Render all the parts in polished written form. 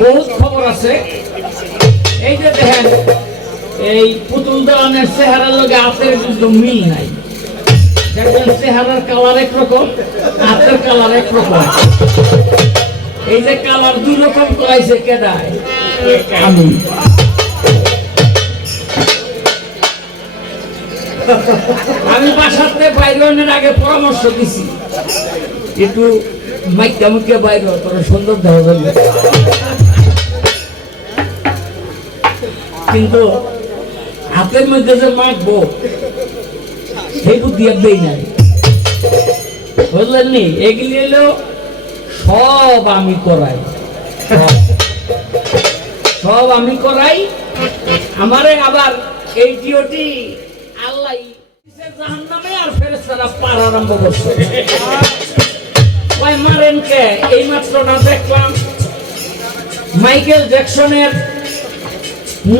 বহুত খবর আছে। এই যে দেখেন এই পুতুল দালানের চেহারার লগে হাতের কিন্তু মিল নাই। দেখবেন চেহারার কালার একরকম, হাতের কালার একরকম। এই যে কালার দুই রকম করাইছে কেডায়? আমি। আমি বাসাতে বাইরে অনেক আগে পরামর্শ দিছি, একটু মাইকা মুখে বাইরে তোর সুন্দর দেখা যাবে, কিন্তু হাতের মধ্যে যে মাখবো সেই বুদ্ধি আর দেই নাই, বুঝলেন নি? এগুলি এলো সব আমি করাই, সব আমি করাই। আমারে আবার এই ডিওটি আল্লাহ জাহান্নামে আর ফেরেশতারা পার আরম্ভ করছে। কয় মারেন কে? এই মাত্র না দেখলাম মাইকেল জ্যাকসনের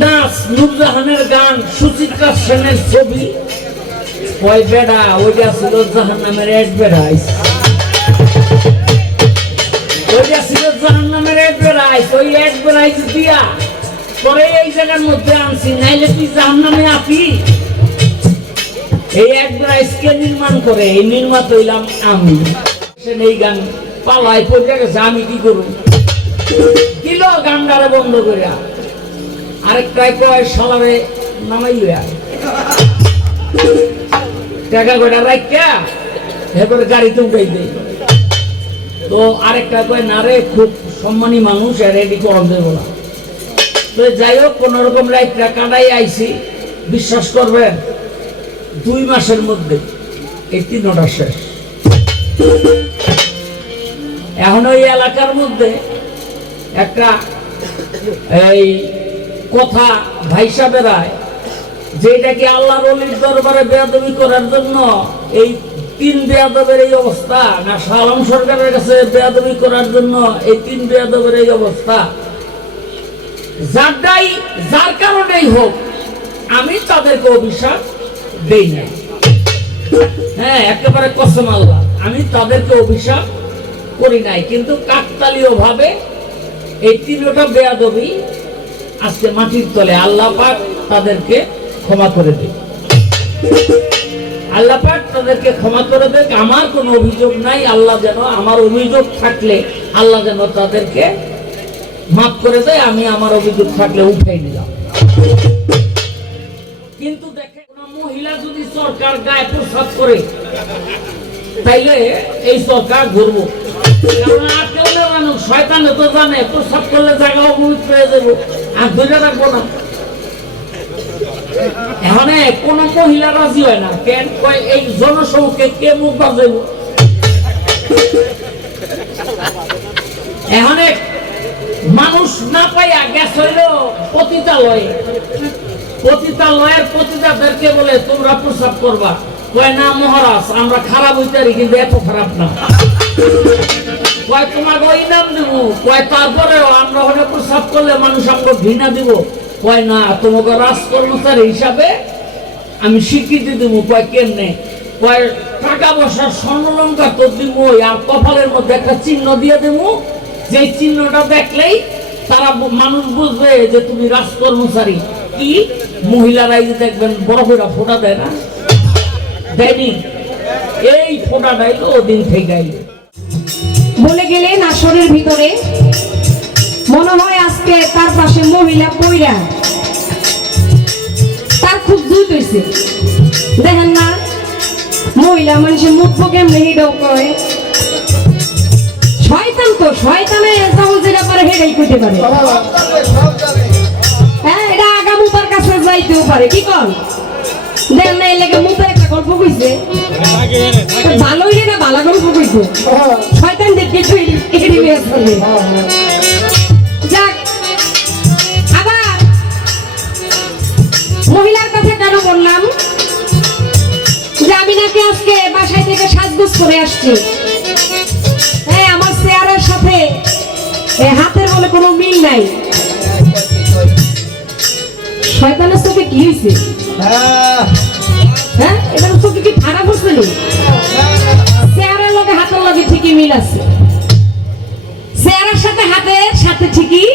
নাচ, নূরজাহানের গান, সুচিত্রা সেনের ছবি। কয় বেড়া ওইটা ছিল জাহান্নামের অ্যাডভার্টাইজ, ওইটা ছিল জাহান্নামের অ্যাডভার্টাইজ। ওই অ্যাডভার্টাইজ দিয়া পরে এই জায়গার মধ্যে আনছি, নাইলে তুই জাহান্নামে আপি। এই অ্যাডভার্টাইজ কে নির্মাণ করে? এই নির্মাতা হইলাম আমি। এই গান পালাই পড়ে গেছে, আমি কি করব? দিল গানটারে বন্ধ করিয়া। আরেকটাই কয় শালারে নামাই লইয়া টাকা কয়টা রাখিয়া এরপরে গাড়িতে উঠাই দেয়। তো আরেকটা কয় না রে, খুব সম্মানী মানুষ, আর রেডি করন দেব না। তো যাই হোক কোন রকম রাইটটা কাটাই আইছি। বিশ্বাস করবেন 2 মাসের মধ্যে এই 3টা শেষ। এখন ওই এলাকার মধ্যে একটা এই কথা ভাইসা বেড়ায় যে এটা কি আল্লাহর ওলির দরবারে বেয়াদবি করার জন্য এই 3 বেয়াদবের এই অবস্থা, না সালাম সরকারের কাছে বেয়াদবি করার জন্য এই 3 বেয়াদবের এই অবস্থা? যার কারণেই হোক আমি তাদেরকে অভিশাপ দেই না। হ্যাঁ, একেবারে কসম আল্লাহ, আমি তাদেরকে অভিশাপ করি নাই। কিন্তু কাকতালীয় ভাবে এই 3টা বেয়াদবি আজকে মাটির তলে। আল্লাহ পাক তাদেরকে ক্ষমা করে দেয়, আল্লাহ পাক তাদেরকে ক্ষমা করে দেয়। আমার কোনো অভিযোগ নাই। আল্লাহ যেন, আমার অভিযোগ থাকলে আল্লাহ যেন তাদেরকে মাফ করে দেয়। আমি আমার অভিযোগ থাকলে উঠাই নিলাম। কিন্তু দেখে কোন মহিলা যদি সরকার গায়ে প্রসাদ করে, তাইলে এই সরকার ঘুরবো। কারণ আর কেউ মানুষ শয়তানে তো জানে প্রসাদ করলে জায়গা অপবিত্র হয়ে যাবো, আর ধরে রাখবো না। এখন কোন মহিলা রাজি হয় না। কেন? এই জনসমুখে কে মুখ বাজাইব? এখন মানুষ না পাইয়া গ্যাস হইল পতিতালয়ে। পতিতালয়ের পতিতাদেরকে বলে তোমরা প্রসাব করবা। কয় না মহারাজ, আমরা খারাপ হইতারি, কিন্তু এত খারাপ না। কয় তোমাকে ওই নাম দেবো। কয় তারপরেও আমরা হলে প্রসাব করলে মানুষ আমাকে ঘৃণা দিব। কয় না, তোমাকে রাজকর্মচারী হিসাবে আমি স্বীকৃতি দেবো। কয় কেমনে? কয় টাকা পয়সার স্বর্ণলঙ্কা তো দিব, আর কপালের মধ্যে একটা চিহ্ন দিয়ে দেবো। যে চিহ্নটা দেখলেই তারা মানুষ বুঝবে যে তুমি রাজকর্মচারী। কি মহিলারাই যে দেখবেন বড় করে ফোঁটা দেয় না, দেয়নি? এই ফোঁটাটাই তো ওদিন থেকে বলে গেলেন আসরের ভিতরে। মনে হয় আজকে তার পাশে মহিলা পইরা তার খুব জুত হয়েছে। দেখেন না, মহিলা মানুষের মুখ কেমনে হেডাও করে। শয়তান তো, শয়তানে যখন যেটা পারে হেডাই করতে পারে। হ্যাঁ, এটা আগামী তার কাছে যাইতেও পারে। কি কর দেন না? এলাকা মুখে একটা গল্প কইছে, ভালোই না ভালো গল্প কইছে। শয়তান দেখে যাক। আবার মহিলার কথা কেন বললাম? যে আমি নাকি আজকে বাসায় থেকে সাজগোজ করে আসছি। হ্যাঁ, আমার চেয়ারের সাথে হাতের বলে কোনো মিল নাই। শয়তানের চোখে কি হয়েছে? হ্যাঁ, এটার চোখে কি খারাপ হচ্ছে না? চেয়ারের লগে হাতের লগে ঠিকই মিল আছে। চেয়ারের সাথে হাতের সাথে ঠিকই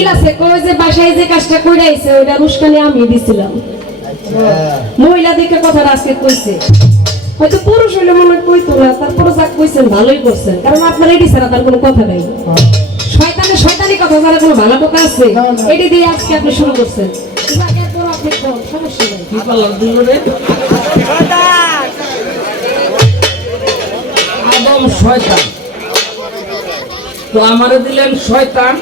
মিল আছে, কই যে বাসায় যে কাজটা করে আইছে ওইটা উস্কানি আমি দিছিলাম। মহিলা দেখে কথা আজকে কইছে, হয়তো পুরুষ হইলে মনে হয় কইতো না, তারপরে যা কইছেন ভালোই করছেন, কারণ আপনার এটি ছাড়া তার কোনো কথা নাই। শয়তানের শয়তানি কথা ছাড়া কোনো ভালো কথা আছে? এটি দিয়ে আজকে আপনি শুরু করছেন। যাক, এরপর আপনি কোন সমস্যা নেই। কি পাল্লা দিল রে? আদম শয়তান, তো আমারে দিলেন শয়তান।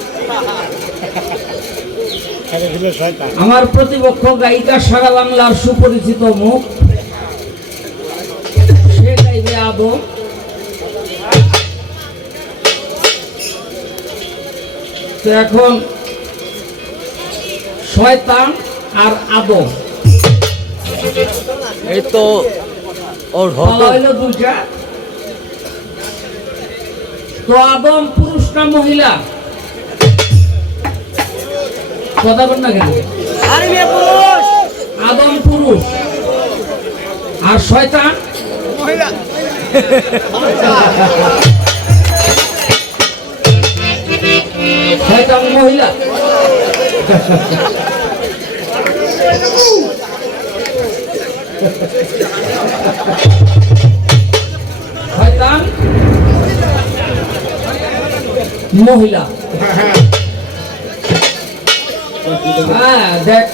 আমার প্রতিপক্ষ গায়িকা সারা বাংলার সুপরিচিত মুখ, সে গাইবে আদম। তো এখন শয়তান আর আদম এই তো ওর বলা হইলো দুইটা। তো আদম পুরুষ না মহিলা? কথা বল না কেন? আদম পুরুষ আর শয়তান শয়তান মহিলা। শয়তান মহিলা। হ্যাঁ দেখ,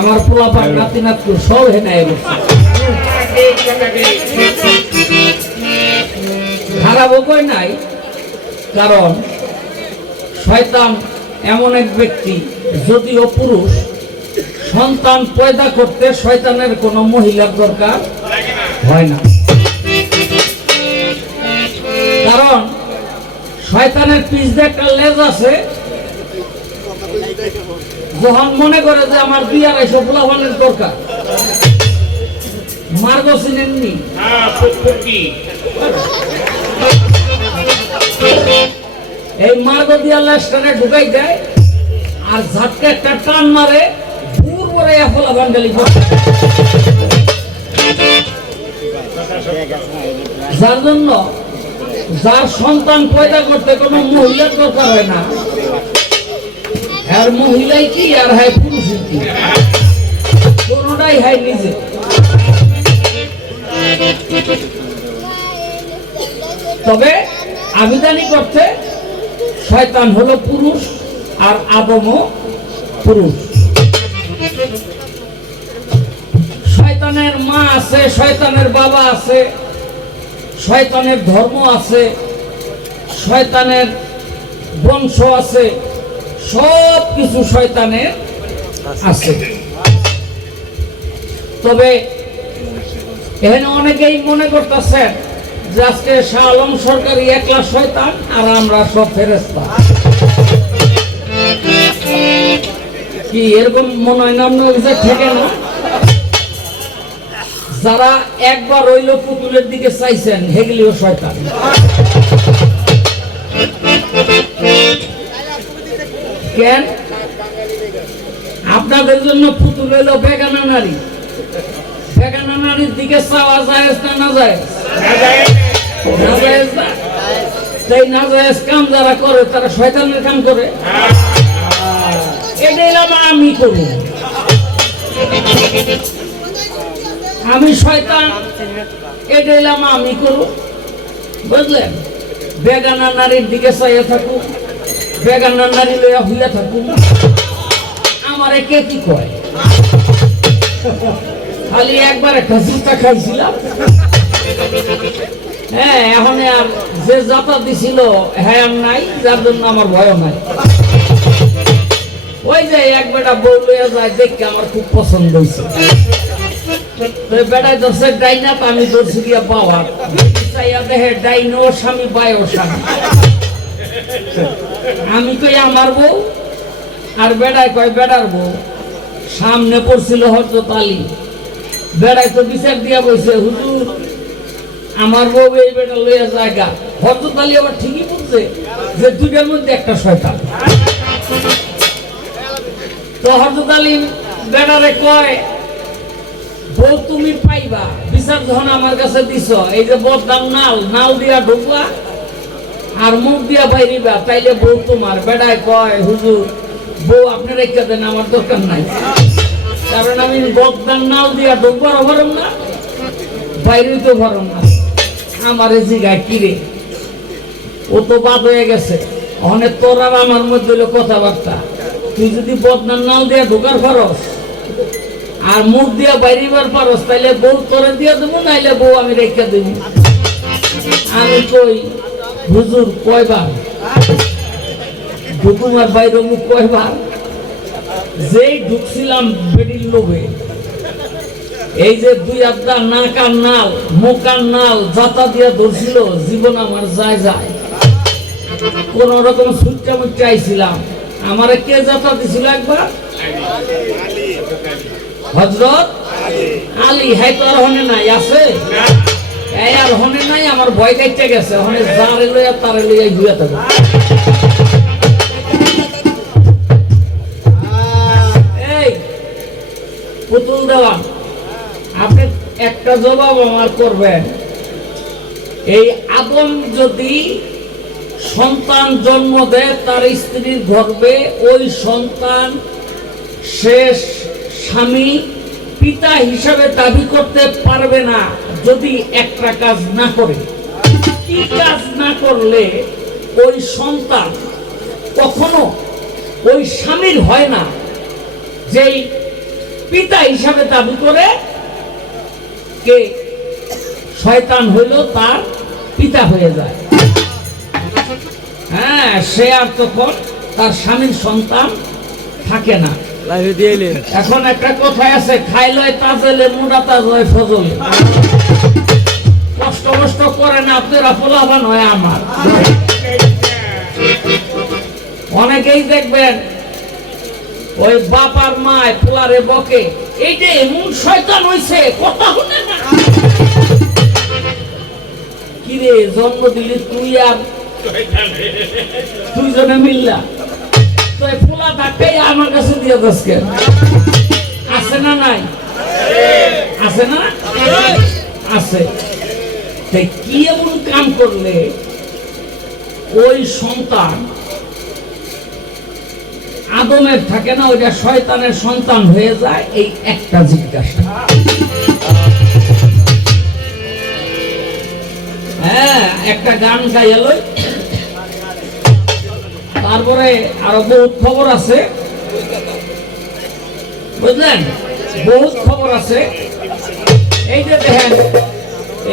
আমার পোলাপান নাতি নাতকুর সব হেনায় বসছে। খারাপও কই নাই, কারণ শয়তান এমন এক ব্যক্তি, যদিও পুরুষ, সন্তান পয়দা করতে শয়তানের কোনো মহিলার দরকার হয় না। কারণ শয়তানের পিছনে একটা লেজ আছে, যখন মনে করে যে আমার 2-250 পোলাপানের দরকার, মার্গ চিনেননি? এই মার্গ দিয়া লেজটারে ঢুকাই দেয় আর ঝাটকে একটা টান মারে, দূর করে পোলাপান গেলি। যার জন্য যার সন্তান পয়দা করতে কোনো মহিলার দরকার হয় না, আর মহিলাই কি আর হয় পুরুষ কি, কোনটাই হয় নিজে। তবে আবিধানিক অর্থে শয়তান হলো পুরুষ আর আদমও পুরুষ। শয়তানের মা আছে, শয়তানের বাবা আছে, শয়তানের ধর্ম আছে, শয়তানের বংশ আছে, সব কিছু শয়তানের আছে। তবে এখানে অনেকেই মনে করতেছেন যে আজকে শাহ আলম সরকারি একলা শয়তান আর আমরা সব ফেরেশতা। কি এরকম মনে হয় না? আপনার থেকে না, যারা একবার রইল পুতুলের দিকে চাইছেন হেগলিও শয়তান। কেন? আপনাদের জন্য পুতুল হইল বেগানা নারী। বেগানা নারীর দিকে চাওয়া জায়েজ না না জায়েজ? না জায়েজ না? তাই না জায়েজ কাম যারা করে তারা শয়তানের কাম করে। এটা আমি করব, আমি শয়তান, এটা আমি করব। বুঝলেন? বেগানা নারীর দিকে চাইয়া থাকুক, বেগানা নারী লইয়া হইয়া থাকুক, আমারে কে কি কয়? খালি একবার একটা জুতা খাইছিলাম, হ্যাঁ এখন আর যে জাতা দিছিল হ্যাঁ নাই, যার জন্য আমার ভয় নাই। ওই যে এক বেটা বউ লইয়া যায় দেখে আমার খুব পছন্দ হয়েছে, বেটায় ধরছে ডাইনাত, আমি ধরছি গিয়া বাবা, চাইয়া দেখে ডাইনো স্বামী বায়ো স্বামী। আমি কই আমার বউ, আর বেড়ায় কয় বেড়ার বউ। সামনে পড়ছিল হযরত আলী, বেড়ায় তো বিচার দিয়া বইছে, হুজুর আমার বউ এই বেটা লইয়া জায়গা। হযরত আলী আবার ঠিকই বলছে যে দুইটার মধ্যে একটা শয়তান। তো হযরত আলী বেড়ারে কয়, বউ তুমি পাইবা, বিচার যখন আমার কাছে দিছ, এই যে বদনাম নাল নাল দিয়া ঢুকবা, আর মুখ দিয়া বাইরিবা, তাইলে বউ তোমার। বেড়ায় কয় হুজুর বউ আপনি রেখে দেন, আমার দরকার নাই, কারণ আমি বদনার নাল দিয়া ঢুকবার পারম না, বাইরে তো পারম না। আমারে জিগায় কিরে, ও তো বাদ হয়ে গেছে, অনেক তোর আর আমার মধ্যে হলো কথাবার্তা। তুই যদি বদনার নাল দিয়া ঢোকার পারস আর মুখ দিয়া বাইরিবার পারস, তাইলে বউ তোরে দিয়া দেবো, নাইলে বউ আমি রেখে দেব। আমি কই হুজুর কয়বার ঢুকুমার বাইরে মুখ, কয়বার যেই ঢুকছিলাম বেডির লোভে, এই যে দুই আড্ডা নাক আর নাল, মুখ আর নাল জাতা দিয়া ধরছিল, জীবন আমার যায় যায়। কোন রকম সুটটা মুটটা আইছিলাম, আমারে কে জাতা দিছিল একবার? হযরত আলী। হাই তো আর হনে নাই, আছে এই আর হনে নাই, আমার ভয় কাইতে গেছে, হনে যারে লইয়া তারে লইয়া ঘুরে থাকবে। এই পুতুল দেওয়া, আপনি একটা জবাব আমার করবেন। এই আদম যদি সন্তান জন্ম দেয় তার স্ত্রীর গর্ভে, ওই সন্তান শেষ স্বামী পিতা হিসাবে দাবি করতে পারবে না যদি একটা কাজ না করে। কি কাজ না করলে ওই সন্তান কখনো ওই স্বামীর হয় না, যেই পিতা হিসাবে দাবি করে? কে শয়তান হইল তার পিতা হয়ে যায়। হ্যাঁ, সে আর তখন তার স্বামীর সন্তান থাকে না। এখন একটা কথাই আছে, খাইলয় তাজেলে মুডা তাজ হয় ফজলে। কষ্ট কষ্ট করে না আপনারা, পোলাপান হয় আমার। অনেকেই দেখবেন ওই বাপার মায় পোলারে বকে, এই যে এমন শয়তান হইছে, কথা শুনে না। কিরে জন্ম দিলি তুই আর দুইজনে মিল্লা, তো পোলা ধাক্কাই আমার কাছে দিয়ে দশকে। আছে না নাই? আছে না? আছে। কি এমন কাম করলে ওই সন্তান আদমের থাকে না, ওইটা শয়তানের সন্তান হয়ে যায়? এই একটা জিজ্ঞাসা। হ্যাঁ, একটা গান গাইল, তারপরে আরো বহুত খবর আছে, বুঝলেন? বহুত খবর আছে। এই যে দেখেন,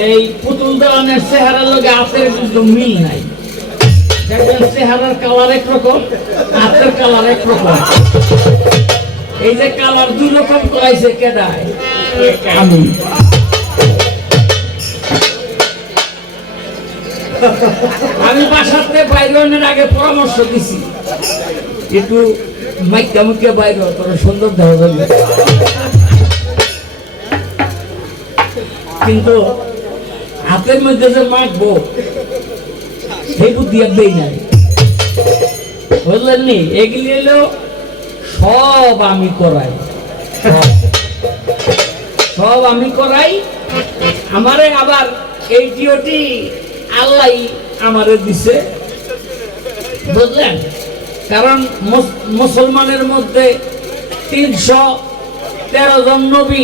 এই পুতুল দেওয়ানের চেহারার লগে হাতের কিন্তু মিল নাই। দেখবেন চেহারার কালার একরকম, হাতের কালার একরকম। এই যে কালার দুই রকম করাইছে কেডায়? আমি। আমি বাসাতে বাইরের আগে পরামর্শ দিছি, একটু মাইকা মুখে বাইরে তোর সুন্দর দেওয়া যাবে, কিন্তু হাতের মধ্যে যে মাখবো সেই বুদ্ধি আর দেই নাই, বুঝলেন নি? এগুলি এলো সব আমি করাই, সব আমি করাই। আমারে আবার এই ডিওটি আল্লাহ আমারে দিছে, বুঝলেন? কারণ মুসলমানের মধ্যে 313 জন নবী,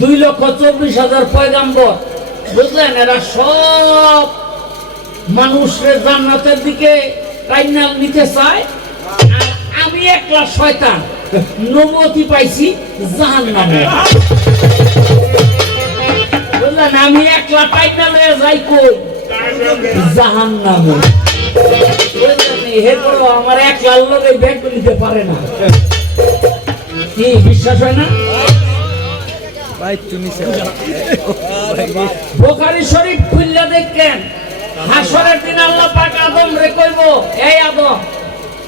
2,24,000 পয়গাম্বর, বুঝলেন? এরা সব মানুষের জান্নাতের দিকে টাইনাল নিতে চায়, আর আমি একলা শয়তান নবুয়তি পাইছি জাহান্নামে, বুঝলেন? আমি একলা টাইনালে যাই কই জাহান্নামে, এরপরেও আমার একলার লোকে ব্যাগ নিতে পারে না। কি বিশ্বাস হয় না? বুখারী শরীফ খুললে দেখেন, হাসরের দিন আল্লাহ পাক আদম রে কইব, এই আদম,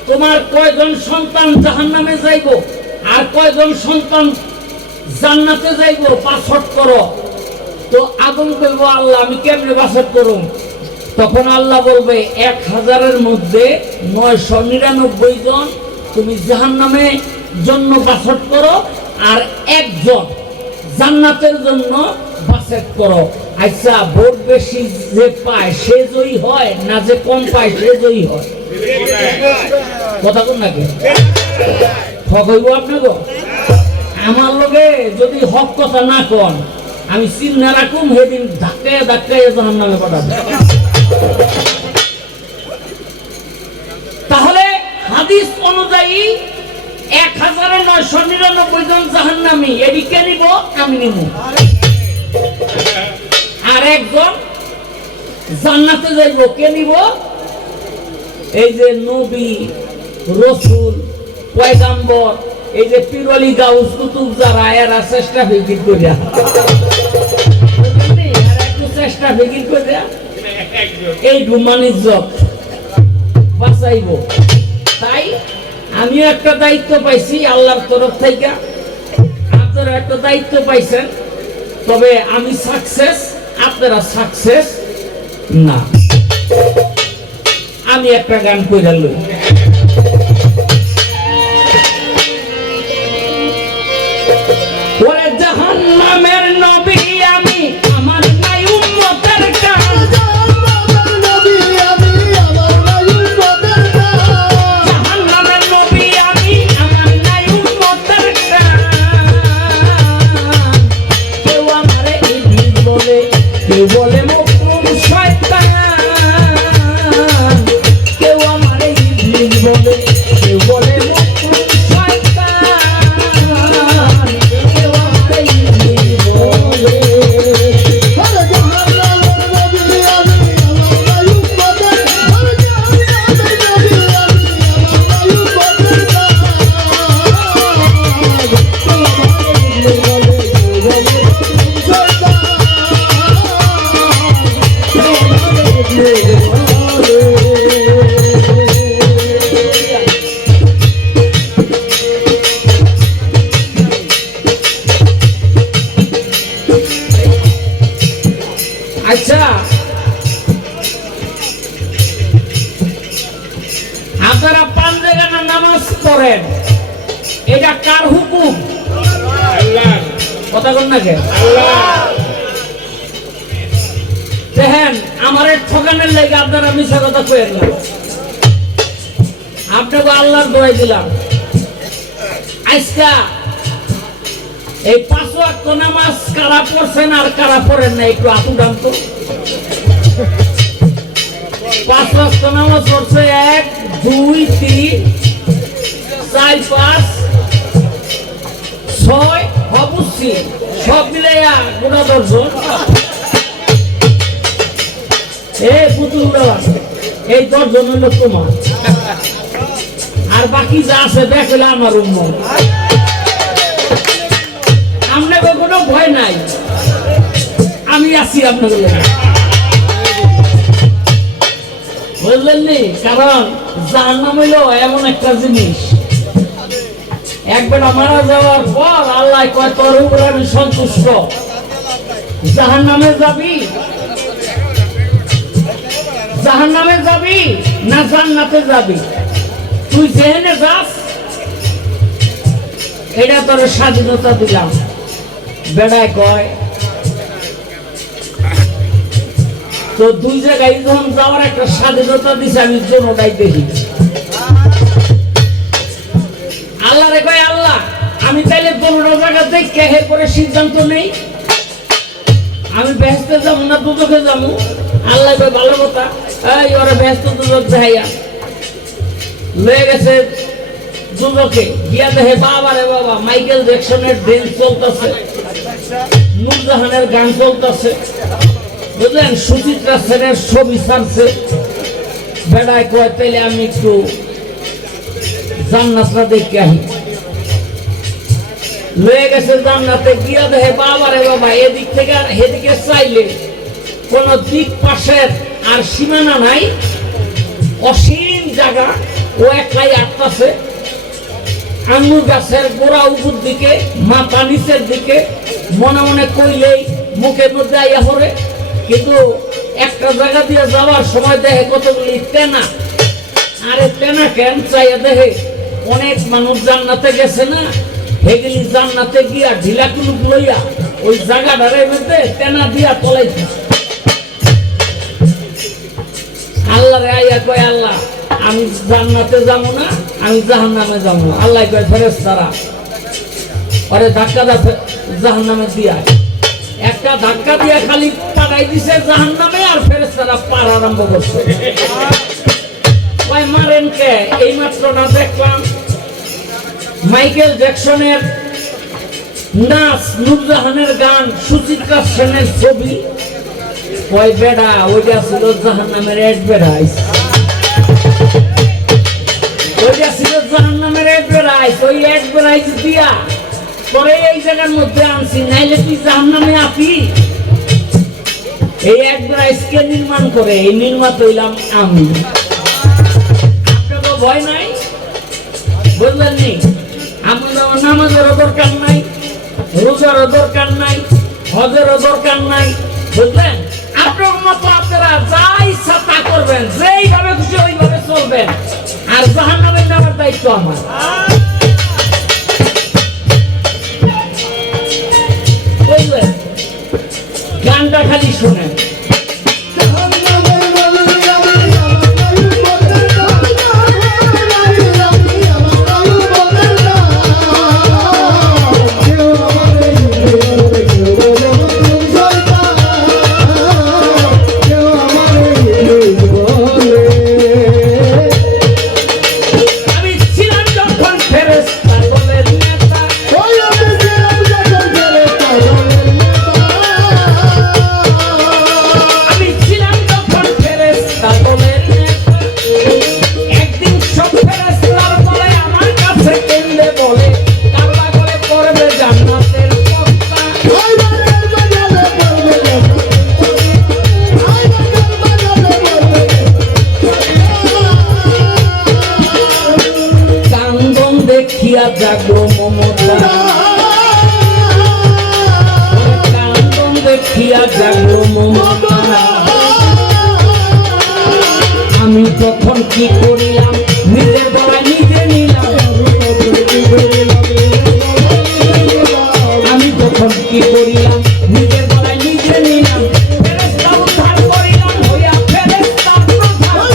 তোমার কয়জন সন্তান জাহান্নামে যাইব আর কয়জন সন্তান জান্নাতে যাইব, পাসট করো। তো আদম কইব, আল্লাহ আমি কেমনে বাসট করুম? তখন আল্লাহ বলবে, 1000-এর মধ্যে 999 জন তুমি জাহান্নামে জন্য বাসট করো, আর একজন জান্নাতের জন্য বাসট সেট করো। আচ্ছা, ভোট বেশি যে পায় সে জয়ী হয় না যে কম পায় সে জয়ী হয়? কথা কোন নাকি হক হইব আপনাকে? আমার লগে যদি হক কথা না কন, আমি চিন্তা রাখুম সেদিন ধাক্কায় ধাক্কায় জাহান্নামে পাঠাবো। তাহলে হাদিস অনুযায়ী 1999 জন জাহান্নামী, এদিকে নিব আমি নিব, আর একজন জান্নাতে যাইব। কে নিব? এই যে নবী, রসুল, পয়গাম্বর, এই যে পীরলি গাউস কুতুব যারা, এরা চেষ্টা ফিকির করিয়া, একটু চেষ্টা ফিকির করিয়া এই ডুমানিজ্জত বাঁচাইব। তাই আমিও একটা দায়িত্ব পাইছি আল্লাহর তরফ থেকে, আপনারা একটা দায়িত্ব পাইছেন। তবে আমি সাকসেস, আপনারা সাকসেস না। আমি একটা গান কইরা লই। ওরে জাহান্নামের নবী আমি, আমার নাই উম্মতের কান। জাহান্নামের নবী আমি, আমার নাই উম্মতের কান। কেউ আমারে ইবলিস বলে, কেউ বলে মকরুম শয়তান। কেউ আমারে ইবলিস বলে, কেউ বলে মকরুম শয়তান। কেউ আমারে ইবলিস বলে। আচ্ছা, আপনারা 5 জায়গায় নামাজ পড়েন, এটা কার হুকুম? আল্লাহর। কথা কোন নাকি? দেখেন, আমার ঠকানের লাগে আপনারা মিছা কথা কইেন না। আপনাকে আল্লাহর দোয়াই দিলাম। আজকা এই 5 ওয়াক্ত নামাজ কারা পড়ছেন আর কারা পড়েন না একটু আপু ডান তো। 5 ওয়াক্ত নামাজ পড়ছে 1 2 3 4 5 6 হবুসি, সব মিলাইয়া গোটা 10 জন। এই পুতুল দেওয়া এই 10 জন হইল তোমার, আর বাকি যা আছে দেখলে আমার উম্মত। আপনাকে কোনো ভয় নাই, আমি আছি আপনাদের লগে, বুঝলেন নি? কারণ জাহান্নাম হইল এমন একটা জিনিস, একবার মারা যাওয়ার পর আল্লাহ কয় তোর উপরে আমি সন্তুষ্ট। জাহান্নামে যাবি, জাহান্নামে যাবি না জান্নাতে যাবি? তুই যেখানে যাস এটা তোর স্বাধীনতা দিলাম। বেড়ায় কয় তো 2 জায়গায় যখন যাওয়ার একটা স্বাধীনতা দিছে, আমি জন্যটাই দেখি। আল্লাহ রে কয় আল্লাহ, আমি তাইলে 15 জায়গা দেখে এরপরে সিদ্ধান্ত নেই আমি বেহেশতে যাবো না দুজকে যাবো। আল্লাহ কয় ভালো কথা, এই ওরা বেহেশত দুজক দেখাইয়া লয়ে গেছে। দুজকে গিয়া দেখে বাবা রে বাবা, মাইকেল জ্যাকসনের ড্যান্স চলতেছে, নূরজাহানের গান চলতেছে, বুঝলেন? সুচিত্রা সেনের ছবি ছাড়ছে। বেড়ায় কয় তাইলে আমি একটু জান্নাতটা দেখে আহি। লয়ে গেছে জান্নাতে, গিয়া দেখে বাবা রে বাবা, এদিক থেকে আর এদিকে চাইলে কোন দিক পাশের আর সীমানা নাই, অসীম জায়গা। ও একলাই আটতাছে, আঙ্গুর গাছের গোড়া উপর দিকে, মাথা নিচের দিকে, মনে মনে কইলেই মুখের মধ্যে আইয়া পড়ে। কিন্তু একটা জায়গা দিয়ে যাওয়ার সময় দেখে কতগুলি তেনা। আরে তেনা কেন চাইয়া দেখে অনেক মানুষ জান্নাতে গেছে না, হেগেলি জান্নাতে গিয়া ঢিলা কুলুক লইয়া ওই জায়গাটারে মধ্যে টেনা দিয়া তলাইছি। আল্লাহ রে আইয়া কয় আল্লাহ আমি জান্নাতে যাবো না, আমি জাহান্নামে যাবো। আল্লাহ কয় ফেরেশতারা আরে ধাক্কা দা জাহান্নামে দিয়া। একটা ধাক্কা দিয়া খালি পাঠাই দিছে জাহান্নামে, আর ফেরেশতারা পার আরম্ভ করছে। কয় মারেন কে? এই মাত্র না দেখলাম মাইকেল জ্যাকসনের নাচ, নূরজাহানের গান, সুচিত্রা সেনের ছবি। কয় বেড়া ওইটা ছিল জাহান্নামের অ্যাডভার্টাইজ, ওইটা ছিল জাহান্নামের অ্যাডভার্টাইজ। ওই অ্যাডভার্টাইজ দিয়া পরে এই জায়গার মধ্যে আনছি, নাইলে তুই জাহান্নামে আসি। এই অ্যাডভার্টাইজ কে নির্মাণ করে? এই নির্মাতা হইলাম আমি। আপনার তো ভয় নাই, বুঝলেন নি? আপনার নামাজেরও দরকার নাই, রোজারও দরকার নাই, হজেরও দরকার নাই, বুঝলেন? আপনার মতো আপনারা যা ইচ্ছা তা করবেন, যেইভাবে খুশি ওইভাবে চলবেন, আর জাহান্নামের নামের দায়িত্ব আমার। বুঝলেন? গানটা খালি শোনেন। জাগো মমতা, কান্দন দেখিয়া জাগো মমতা। আমি তখন কি করিলাম, নিজের গলায় নিজে নিলাম। আমি তখন কি করিলাম, নিজের গলায় নিজে নিলাম। ফেরেশতা উদ্ধার করিলাম হইয়া ফেরেশতা প্রধান।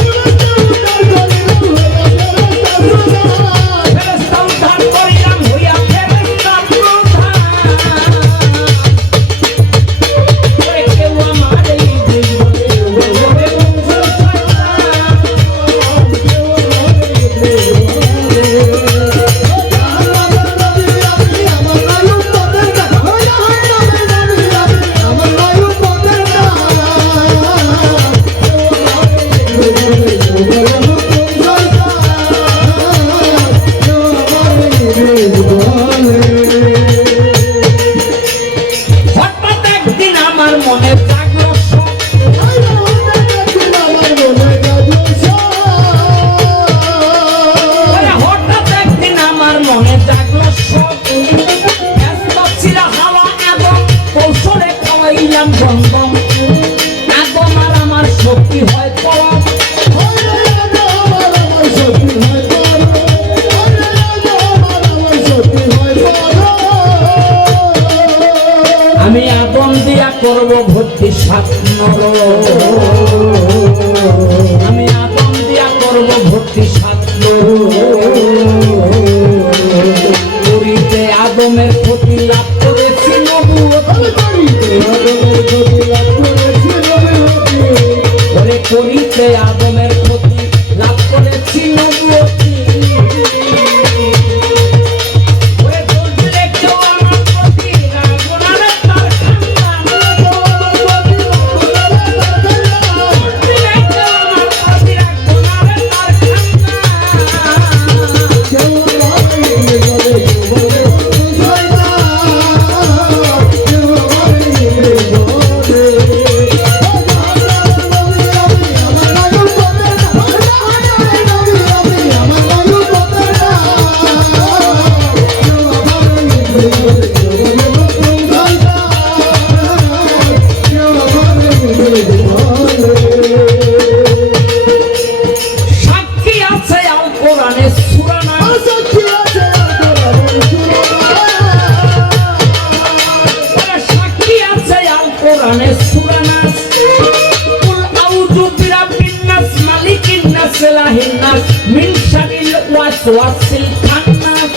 ওয়াসওয়াসিল খান্নাস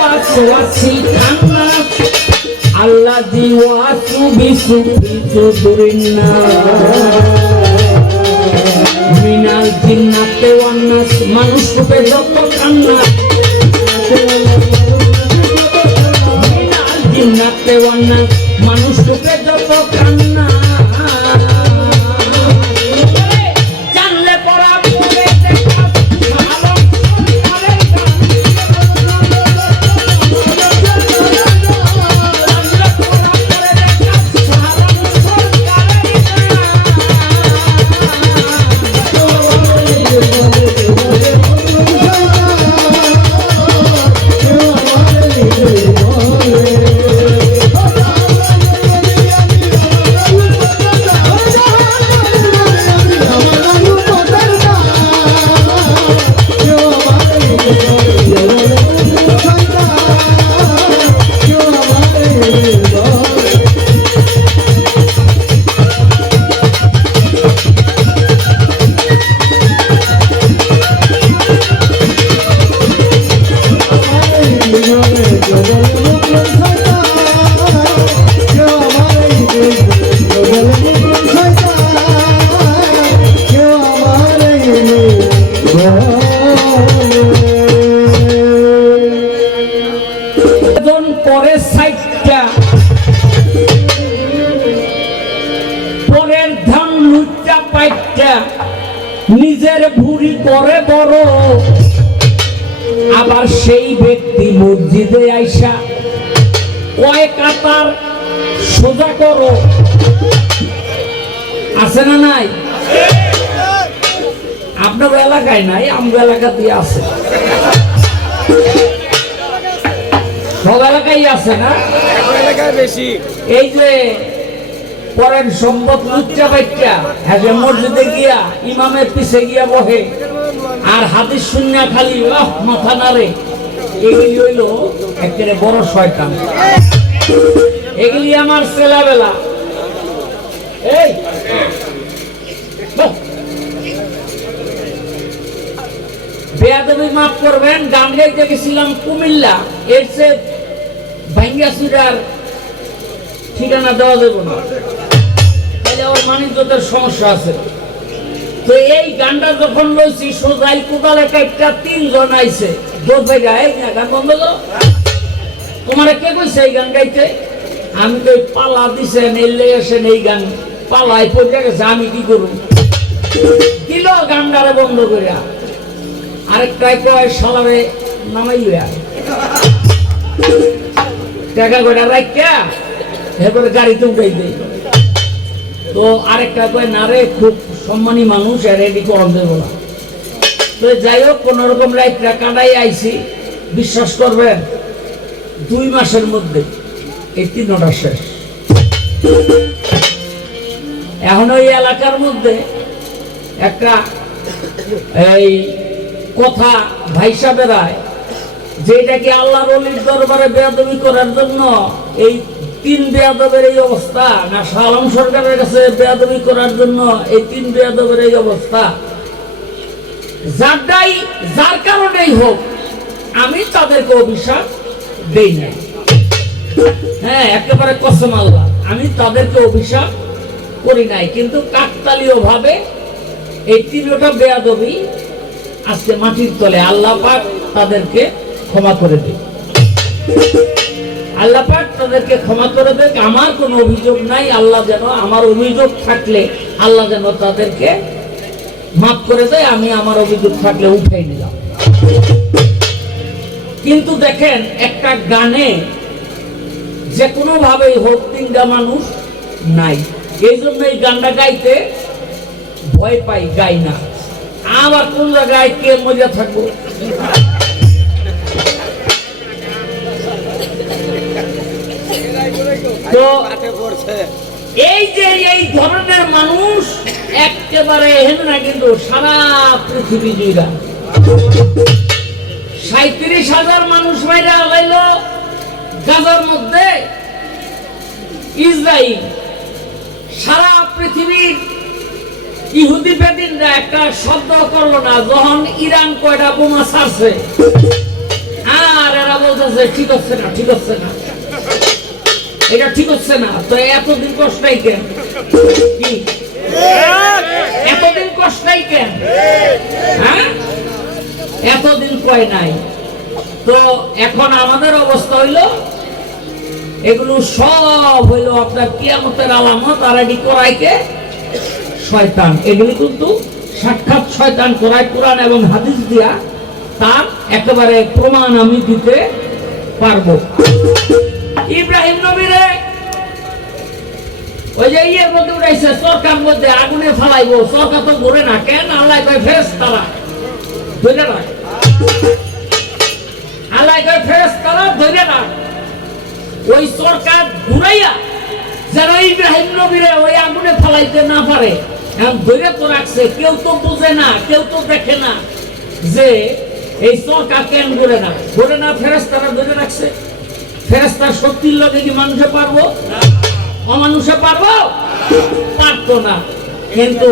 ওয়াসওয়াসিল খান্নাস আল্লাযী ওয়াসবিসু ফি সুদুরিন নাস মিনাল জিন্নাতি ওয়ান নাস মানুষ রূপে যত খান্নাস মিনাল জিন্নাতি ওয়ান নাস মানুষ রূপে যত খান্নাস জানলে পড়া পড়ে দেখা ভালো আরে জানলে পড়া পড়ে দেখা সারা পরের সাইডটা পরের ধান লুচ্চা পাইটা নিজের ভুঁড়ি করে বড় আবার সেই ব্যক্তি মসজিদে আইসা কয় কাতার সোজা করো আছে না নাই? আপনার এলাকায় নাই, আমার এলাকাতেই আছে, সব এলাকায় আছে না? বেশি এই যে পরের সম্পদ লুচ্চা বাচ্চা হ্যাঁ মসজিদে গিয়া ইমামের পিছে গিয়া বহে আর হাদিস শূন্য খালি মাথা নাড়ে, এগুলি হইল একেবারে বড় শয়তান। এগুলি আমার ছেলেবেলা এই বেয়াদবি মাফ করবেন, গান গাইতে গেছিলাম কুমিল্লা, এর সে ভাঙ্গা চুরার ঠিকানা দেওয়া যাবে না, তাহলে ওর মানিজ্যতের সমস্যা আছে। তো এই গানটা যখন লইছি সোজাই কোদালে একটা 3 জন আইছে দোষ ভাইরা, এই না গান বন্ধ করো, তোমার কে কইছে এই গান গাইতে? আমি তো পালা দিছেন এলে এসেন এই গান পালাই পড়ে গেছে, আমি কি করব? দিল গানটারে বন্ধ করিয়া, আরেকটাই কয় শালারে নামাইয়া টাকা কয়টা রাখিয়া এরপরে গাড়িতে উঠাই দেয়। তো আরেকটা কয় না রে খুব সম্মানী মানুষ আর রেডি করম দেব না। তো যাই হোক কোন রকম রাইটটা কাটাই আইছি, বিশ্বাস করবেন 2 মাসের মধ্যে এই 3টা শেষ। এখন ওই এলাকার মধ্যে একটা এই কথা ভাইসা বেড়ায় যে এটা কি আল্লাহর ওলির দরবারে বেয়াদবি করার জন্য এই 3 বেয়াদবের এই অবস্থা, না শাহ আলম সরকারের কাছে বেয়াদবি করার জন্য এই 3 বেয়াদবের এই অবস্থা? যার কারণেই হোক আমি তাদেরকে অভিশাপ দেই না, হ্যাঁ একেবারে কসম আল্লাহ, আমি তাদেরকে অভিশাপ করি নাই, কিন্তু কাকতালীয় ভাবে এই 3টা বেয়াদবি আজকে মাটির তলে আল্লাহ পাক তাদেরকে ক্ষমা করে দেয়, আল্লাহ পাক তাদেরকে ক্ষমা করে দেয়। আমার কোনো অভিযোগ নাই, আল্লাহ যেন আমার অভিযোগ থাকলে আল্লাহ যেন তাদেরকে মাফ করে দেয়, আমি আমার অভিযোগ থাকলে উঠাই নিলাম। কিন্তু দেখেন একটা গানে যে কোনো ভাবেই হোক 3টা মানুষ নাই, এই জন্য এই গানটা গাইতে ভয় পাই, গাই না। আবার কোন জায়গায় কে মজা থাকবো, তো এই যে এই ধরনের মানুষ একেবারে হেন না, কিন্তু সারা পৃথিবী জুড়ে 37,000 মানুষ মাইরা লাইল গাজার মধ্যে ইসরায়েল। সারা পৃথিবীর ইহুদি বেদিনরা একটা শব্দ করলো না যখন ইরান কয়টা বোমা ছাড়ছে, আর এরা বলতেছে ঠিক হচ্ছে না, ঠিক হচ্ছে না, এটা ঠিক হচ্ছে না। তো এতদিন কষ্টাই কেন? কি এতদিন কষ্টাই কেন? হ্যাঁ, এতদিন কয় নাই। তো এখন আমাদের অবস্থা হইলো এগুলো সব হইলো আপনার কিয়ামতের আলামত। আর এটি করাইকে শয়তান, এগুলি কিন্তু সাক্ষাৎ শয়তান করায়। কোরআন এবং হাদিস দিয়া তার একেবারে প্রমাণ আমি দিতে পারবো। ইব্রাহিম নবীরে ওই যে ইয়ের মধ্যে উঠাইছে, চরকার মধ্যে আগুনে ফালাইবো, চরকা তো ঘুরে না কেন? আল্লাহ কয় ফেরেশতারা ধরে রাখ, আল্লাহ কয় ফেরেশতারা ধরে রাখ। ওই চরকা ঘুরাইয়া যেন ইব্রাহিম নবীরে ওই আগুনে ফালাইতে না পারে এখন ধরে তো রাখছে। কেউ তো বুঝে না, কেউ তো দেখে না যে এই চরকা কেন ঘুরে না, ঘুরে না, ফেরেশতারা ধরে রাখছে। ফেরেশতার শক্তির লগে কি মানুষে পারবো? অমানুষে পারবো? পারতো না। কিন্তু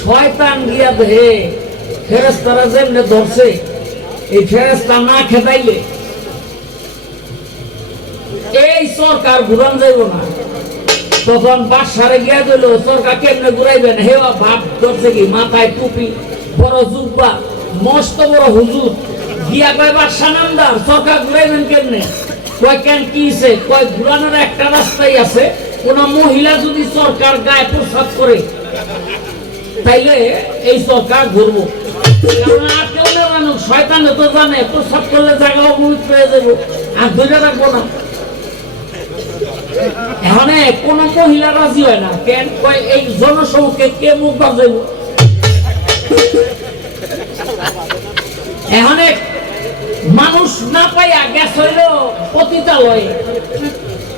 শয়তান গিয়া দেহে ফেরেশতারা যেমনে ধরছে, এই ফেরেশতা না খেদাইলে এই সরকার ঘুরান যাইব না। তখন বাদশারে গিয়া দিল, সরকার কেমনে ঘুরাইবেন? হেওয়া ভাব ধরছে কি, মাথায় টুপি, বড় জুব্বা, মস্ত বড় হুজুর। গিয়া কয় বাদশা নামদার, সরকার ঘুরাইবেন কেমনে? কয় কেন কিছে? কয় ঘুরানোর একটা রাস্তাই আছে। কোন মহিলা যদি সরকার গায়ে প্রসাদ করে তাইলে এই সরকার ঘুরবো। কারণ আর কেউ না জানুক, শয়তানে তো জানে প্রসাদ করলে জায়গা অপবিত্র হয়ে যাবো, আর ধরে রাখবো না। এখানে কোন মহিলা রাজি হয় না কেন? কয় এই জনসমুখে কে মুখ বাজাইব? এখানে মানুষ না পাইয়া গ্যাস হইল পতিতালয়ে।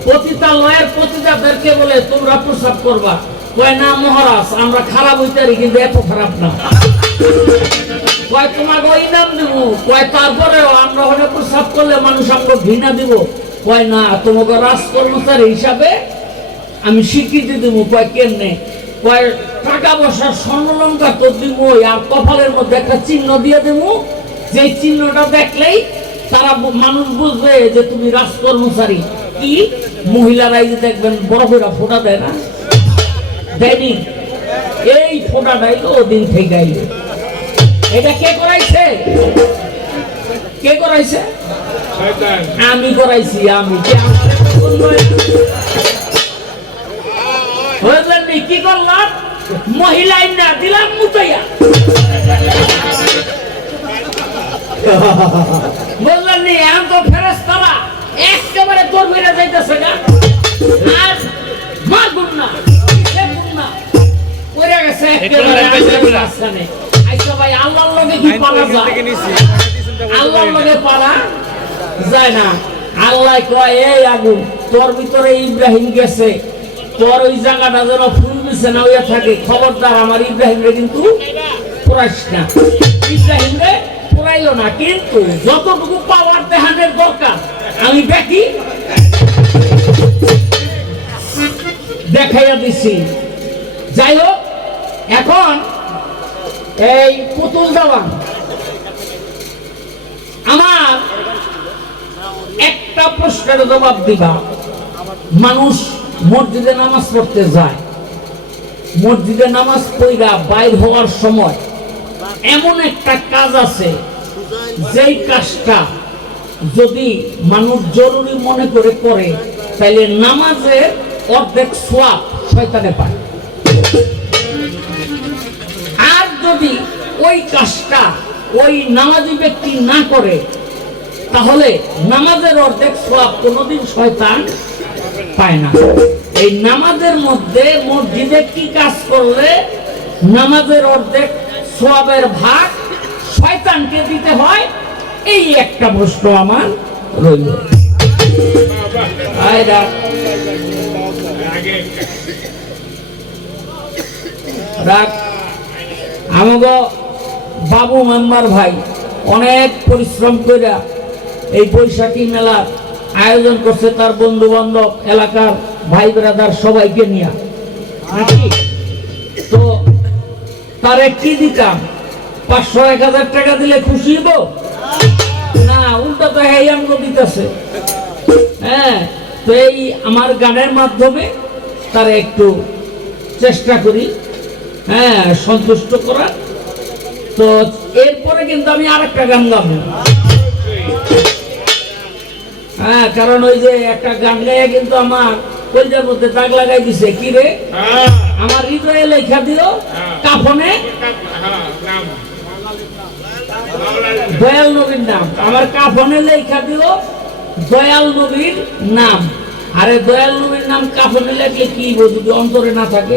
পতিতালয়ের পতিতাদেরকে বলে তোমরা প্রসাব করবা। কয় না মহারাজ, আমরা খারাপ হইতে পারি কিন্তু এত খারাপ না। কয় তোমাকে ওই নাম দিব। কয় তারপরেও আমরা হলে প্রসাব করলে মানুষ আমাকে ঘৃণা দিব। কয় না, তোমাকে রাজকর্মচারী হিসাবে আমি স্বীকৃতি দিব। কয় কেমনে? কয় টাকা পয়সার স্বর্ণলঙ্কা তো দিব, আর কপালের মধ্যে একটা চিহ্ন দিয়ে দেব। যে চিহ্নটা দেখলেই তারা মানুষ বুঝবে যে তুমি রাজকর্মচারী। কি মহিলারাই যে দেখবেন বড় বড় ফোঁটা দেয় না, দেয়নি? এই ফোঁটাটাই তো ওদিন থেকে আইল। এটা কে করাইছে? কে করাইছে? আমি করাইছি। আমি কি করলাম? মহিলাই না দিলাম মুতাইয়া। বললেন নি এখন তো ফেরেশতারা একেবারে গর্বিরা যাইতেছে না, আর মারবুন না, না পড়ে গেছে একেবারে আসনে। আচ্ছা ভাই, আল্লাহর লগে কি পারা যায়? আল্লাহর লগে পারা যায় না। আল্লাহ কয় এই আগুন, তোর ভিতরে ইব্রাহিম গেছে, তোর ওই জায়গাটা যেন ফুল মিশে না হইয়া থাকে। খবরদার আমার ইব্রাহিমরে কিন্তু পুরাইস না। ইব্রাহিমরে পুরাইও না, কিন্তু যতটুকু পাওয়ার দেহানের দরকার আমি দেখি দেখাইয়া দিছি। যাই হোক, এখন এই পুতুল দেওয়ান আমার একটা প্রশ্নের জবাব দিবা। মানুষ মসজিদে নামাজ পড়তে যায়, মসজিদে নামাজ পড়া বাইর হওয়ার সময় এমন একটা কাজ আছে, যেই কাজটা যদি মানুষ জরুরি মনে করে করে তাইলে নামাজের অর্ধেক সওয়াব শয়তানে পায়। আর যদি ওই কাজটা ওই নামাজি ব্যক্তি না করে তাহলে নামাজের অর্ধেক সওয়াব কোনোদিন শয়তান পায় না। এই নামাজের মধ্যে মসজিদে কি কাজ করলে নামাজের অর্ধেক সওয়াবের ভাগ শয়তানকে দিতে হয়, এই একটা প্রশ্ন আমার রইল। আমাগো বাবু মেম্বার ভাই অনেক পরিশ্রম করে এই বৈশাখী মেলার আয়োজন করছে, তার বন্ধু বান্ধব এলাকার ভাই ব্রাদার সবাইকে নিয়ে। তো তারে কি দিতাম? 500-1000 টাকা দিলে খুশি হইব না? উল্টা তো এই অঙ্গ দিতেছে। হ্যাঁ, তো এই আমার গানের মাধ্যমে তারা একটু চেষ্টা করি, হ্যাঁ, সন্তুষ্ট করার। তো এরপরে কিন্তু আমি আরেকটা গান গাবো। হ্যাঁ, কারণ ওই যে একটা গান গাইয়া কিন্তু আমার কলজার মধ্যে দাগ লাগাই দিছে। কি রে, আমার হৃদয়ে লেখা দিও কাফনে দয়াল নবীর নাম। আমার কাফনে লেখা দিও দয়াল নবীর নাম। আরে দয়াল নবীর নাম কাফনে লেখলে কি যদি অন্তরে না থাকে?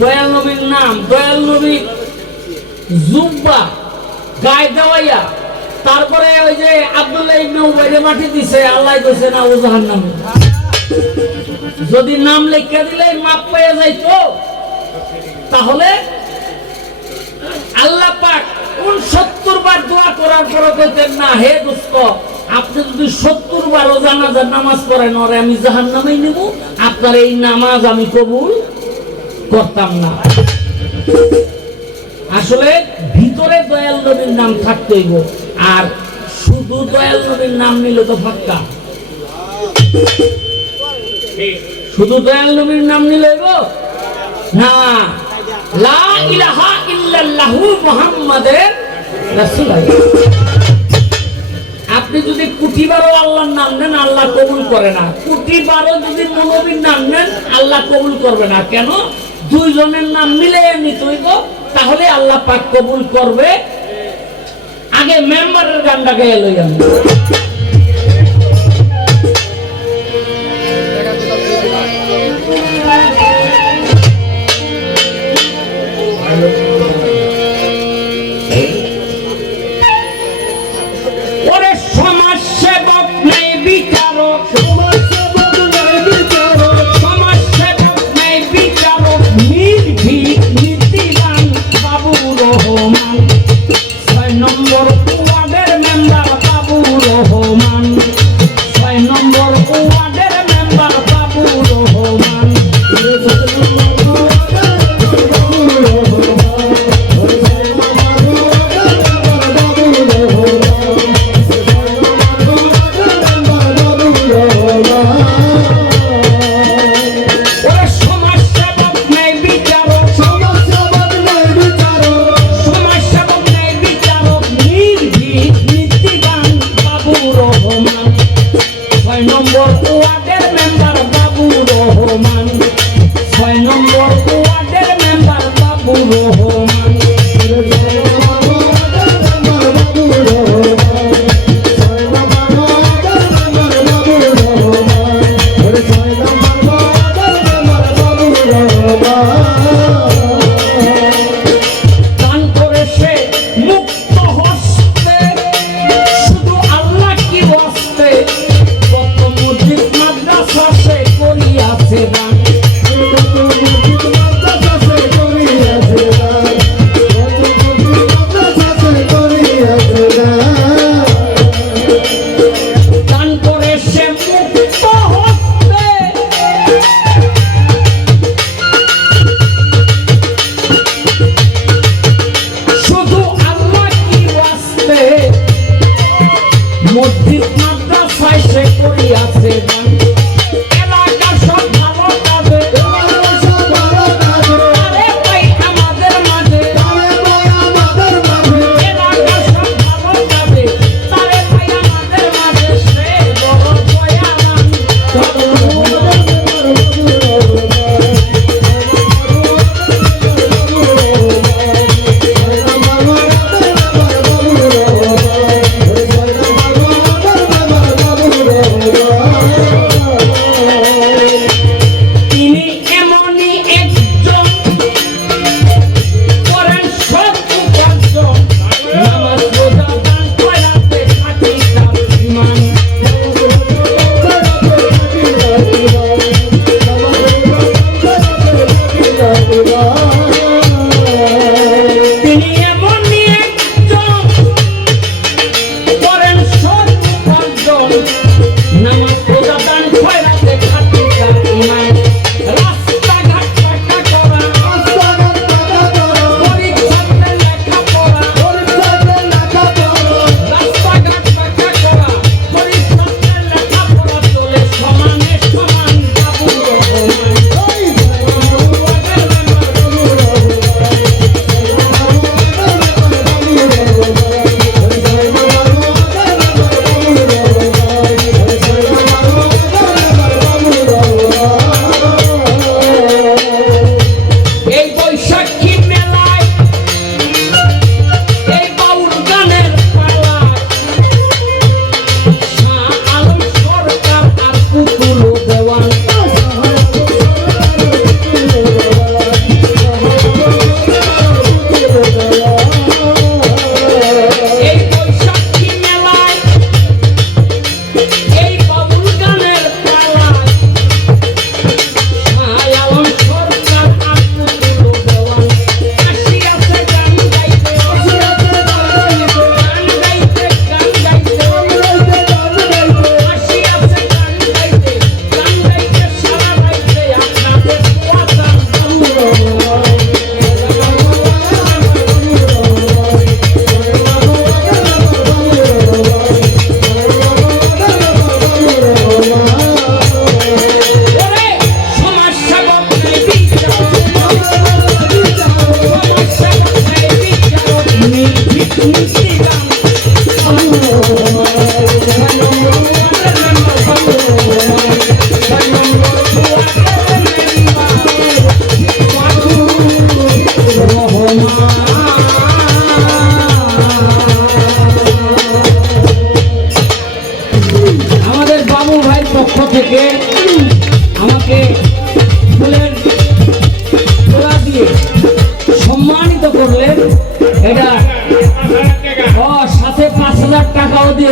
দয়াল নবীর নাম, দয়াল নবী জুব্বা গায়ে দেওয়াইয়া, তারপরে ওই যে আব্দুল্লাহ ইবনে উবাইরে মাটি দিছে, আল্লাহ কইছে না ও জাহান্নামে। যদি নাম লেখা দিলে মাপ পেয়ে যাইতো, তাহলে আল্লাহ পাক 69 বার দোয়া করার পর কইতেন না, হে দোস্ত আপনি যদি 70 বারও জানাজার নামাজ পড়েন ওরে আমি জাহান্নামেই নেব, আপনার এই নামাজ আমি কবুল করতাম না। আসলে ভিতরে দয়াল নবীর নাম থাকতে হইব, আর শুধু দয়াল নবীর নাম নিলে তো ফাক্কা। শুধু দয়াল নবীর নাম নিলে হইব না। লা ইলাহা ইল্লাল্লাহু মুহাম্মাদের রাসূলুল্লাহ। আপনি যদি কোটিবারও আল্লাহর নাম নেন আল্লাহ কবুল করে না, কোটিবারও যদি নবীর নাম নেন আল্লাহ কবুল করবে না। কেন? দুইজনের নাম মিলে নিতে হইব, তাহলে আল্লাহ পাক কবুল করবে। আগে মেম্বারের গানটা গেয়ে লই আমি। ওরে সমাজ সেবক নাই বিচারক, সমাজ সেবক নাই বিচারক, সমাজ সেবক নাই বিচারক, নির্ভীক নীতিবান বাবুর রহমান। 6 নম্বর ওয়ার্ডের মেম্বার বাবুর রহমান, 6 নম্বর ওয়ার্ডের মেম্বার বাবুর রহমান।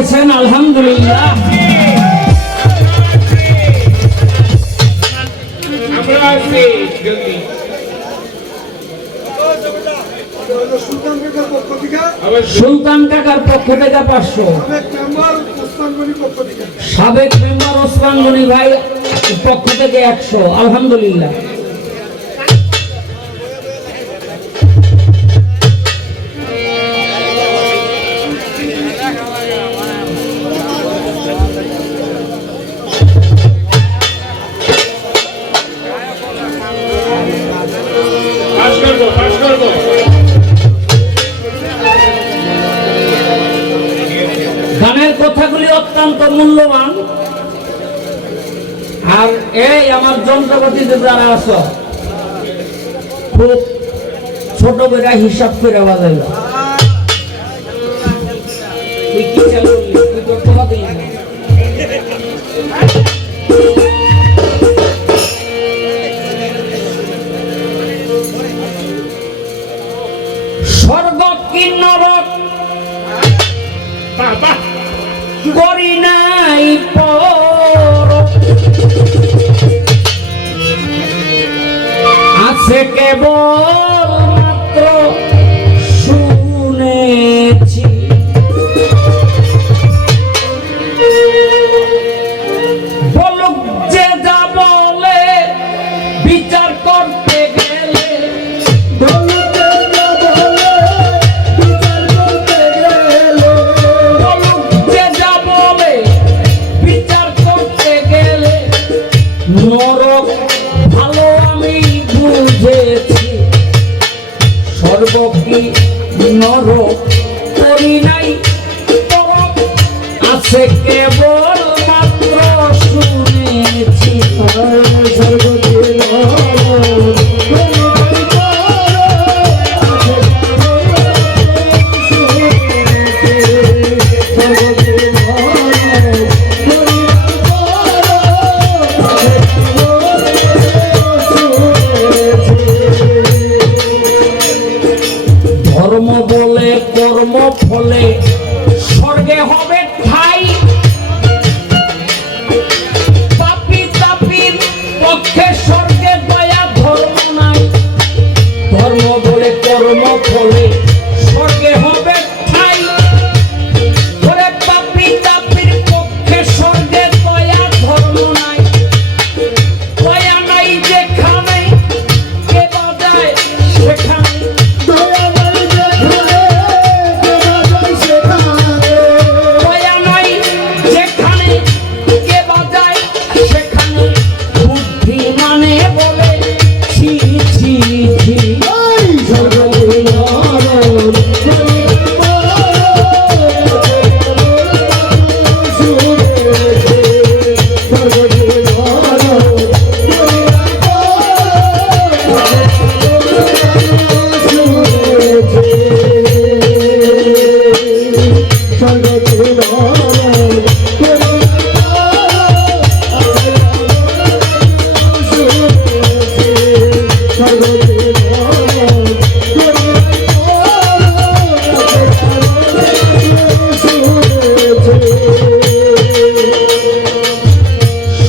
দিয়েছেন, আলহামদুলিল্লাহ। আমরা আছি জলদি সুলতান কাকার পক্ষ থেকে 500, সাবেক মেম্বার ওসমান গনি ভাই পক্ষ থেকে 100, আলহামদুলিল্লাহ। পাস করবো গানের কথাগুলি অত্যন্ত মূল্যবান। আর এই আমার যন্ত্রপাতিতে যারা আছো খুব ছোট করে হিসাব করে বাজাইল। তুই কি চালু করলি? তুই তো টাকা দিলি না। স্বর্গ কি নরক বাবা করি নাই পর, আছে কেবল মাত্র শুনেছি। বলুক যে যা বলে বিচার করতে গেলে, বলুক যে যা বলে বিচার করতে গেলে, নরক ভালো আমি বুঝেছি। স্বর্গ কি নরক করি নাই পরক, আছে কেবল মাত্র শুনেছি। স্বর্গ কি নরক ধর্ম বলে কর্ম ফলে স্বর্গে হবে ঠাই, পাপী তাপীর পক্ষে স্বর্গে দয়া ধর্ম নাই। ধর্ম বলে কর্ম ফলে স্বর্গে হবে ঠাই, ওরে পাপী তাপীর পক্ষে স্বর্গে দয়া ধর্ম নাই। দয়া নাই যেখানে কে বাজায় সেখানে, দয়া নাই যেখানে কে বাজায় সেখানে, বুদ্ধি মানে বলে ছি ছি ছি।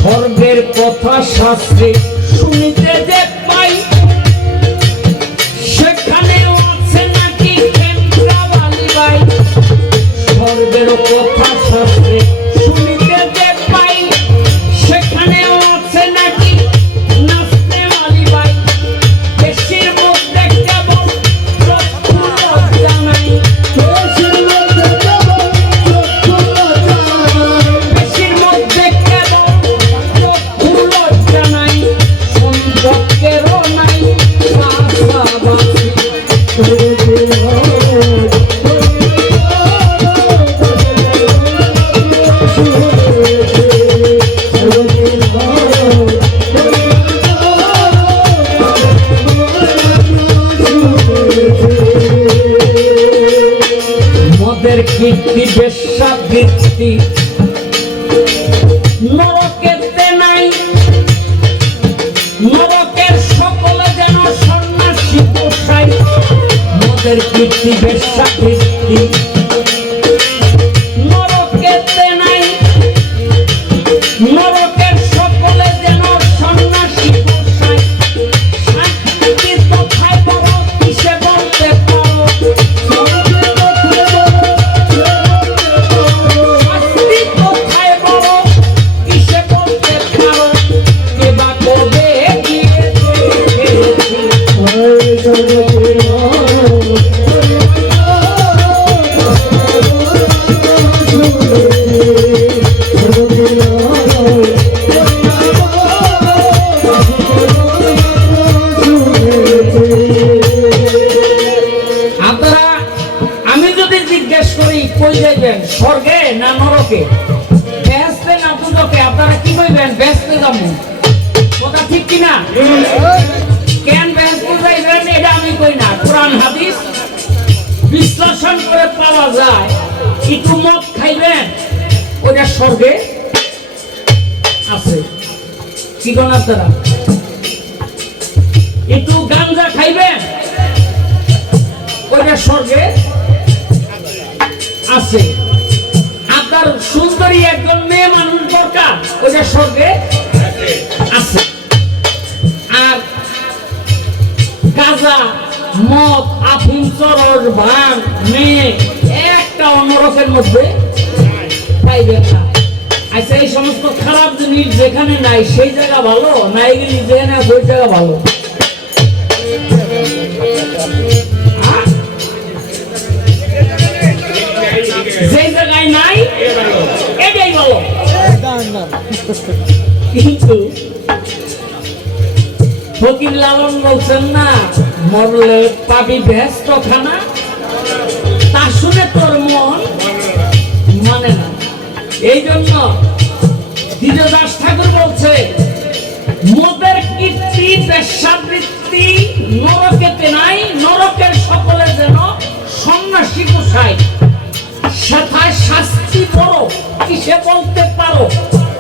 স্বর্গের কথা শাস্ত্রে শুনিতে যে পাই, সেখানেও আছে নাকি কেন্দ্রাবালি বাই। স্বর্গের কথা শাস্ত্রে শুনিতে যে পাই, সেখানেও আছে নাকি নাচতেওয়ালি বাই। দেশের মধ্যে কেবল চক্ষু লজ্জা নাই, দেশের মধ্যে কেবল চক্ষু লজ্জা নাই, সম্পর্কেরও নাই পাশাপাশি। মদের কীর্তি বেশ্যাবৃত্তি নরকেতে নাই, নরকের সকলে যেন সন্ন্যাসী পোষাই। মদের কীর্তি বেশ্যাবৃত্তি নরকে আপনারা আমি যদি জিজ্ঞেস করি কই যাইবেন স্বর্গে না নরকে বেহেশতে না দুজকে আপনারা কি কইবেন বেহেশতে যাবো কথা ঠিক কিনা কেন বেহেশতে যাইবেন এটা আমি কই না কোরআন হাদিস বিশ্লেষণ করে পাওয়া যায় একটু মদ খাইবেন ওটা স্বর্গে আছে কি কোন আপনারা একটু গাঞ্জা খাইবেন ওটা স্বর্গে আছে আপনার সুন্দরী একজন মেয়ে মানুষ দরকার ওটা স্বর্গে আছে আর গাঁজা মদ আফিম চরস ভাঙ মেয়ে একটা অন্যরকের মধ্যে পাইবেন না আচ্ছা এই সমস্ত খারাপ জিনিস যেখানে নাই সেই জায়গা ভালো না এগুলি যেখানে আছে ওই জায়গা ভালো যে জায়গায় নাই এটাই ভালো কিন্তু ফকির লালন বলছেন না মরলে পাবি ব্যস্ত খানা তা শুনে তোর মন মানে না এই জন্য দ্বিজদাস ঠাকুর বলছে মদের কীর্তি বেশ্যাবৃত্তি নরকেতে নাই নরকের সকলে যেন সন্ন্যাসী গোসাই সেথায় শাস্তি বড় কিসে বলতে পারো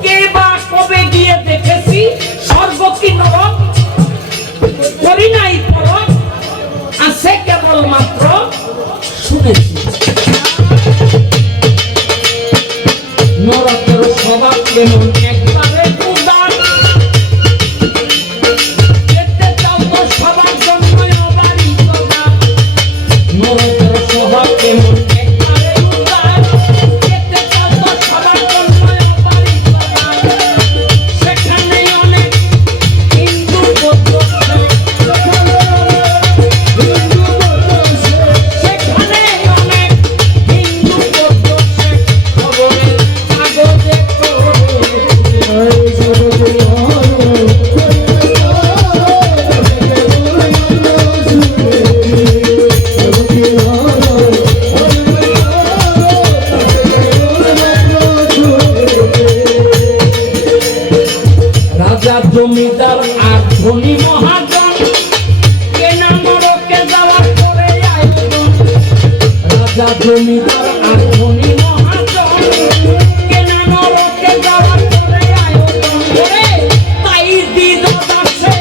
কে বা কবে গিয়ে দেখেছি স্বর্গ কি নরক করি নাই পরক আছে কেবল মাত্র শুনেছি নরকের স্বভাব কেমন একবারে উদার দেখতে চাও তো সবার জন্যই অবারিত নরকের স্বভাব কেমন একবারে উদার দেখতে চাও তো সবার জন্যই অবারিত সেখানে অনেক হিন্দু বৌদ্ধ সেখানে অনেক হিন্দু বৌদ্ধ খবরের কাগজে রাজা জমিদার আর ধনী মহাজন কেনা নরকে যাওয়ার পরে আয়োজন রাজা জমিদার আর ধনী মহাজন কেনা নরকে যাওয়ার পরে আয়োজন করে তাই দিন দাসে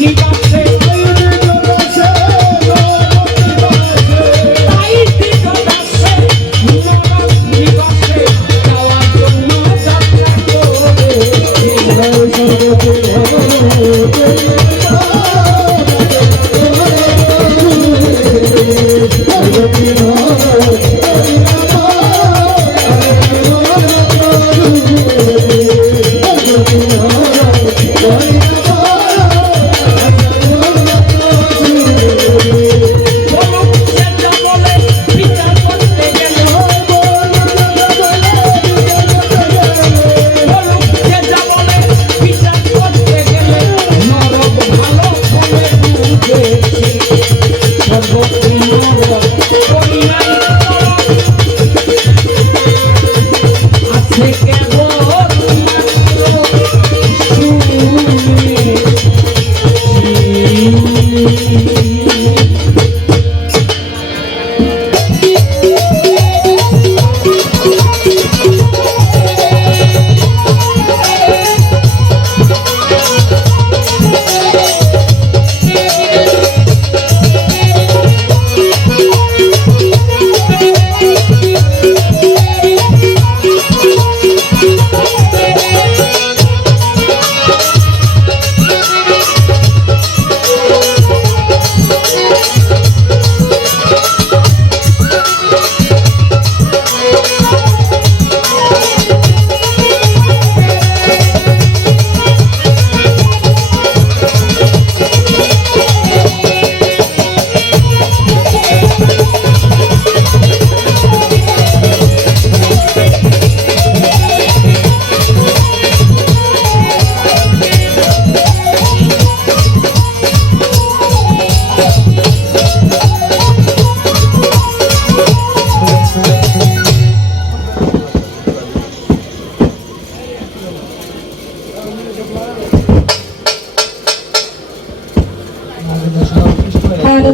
নিবাসে তাই দিন দাসে নিবাসে যাওয়ার জন্য যাত্রা করে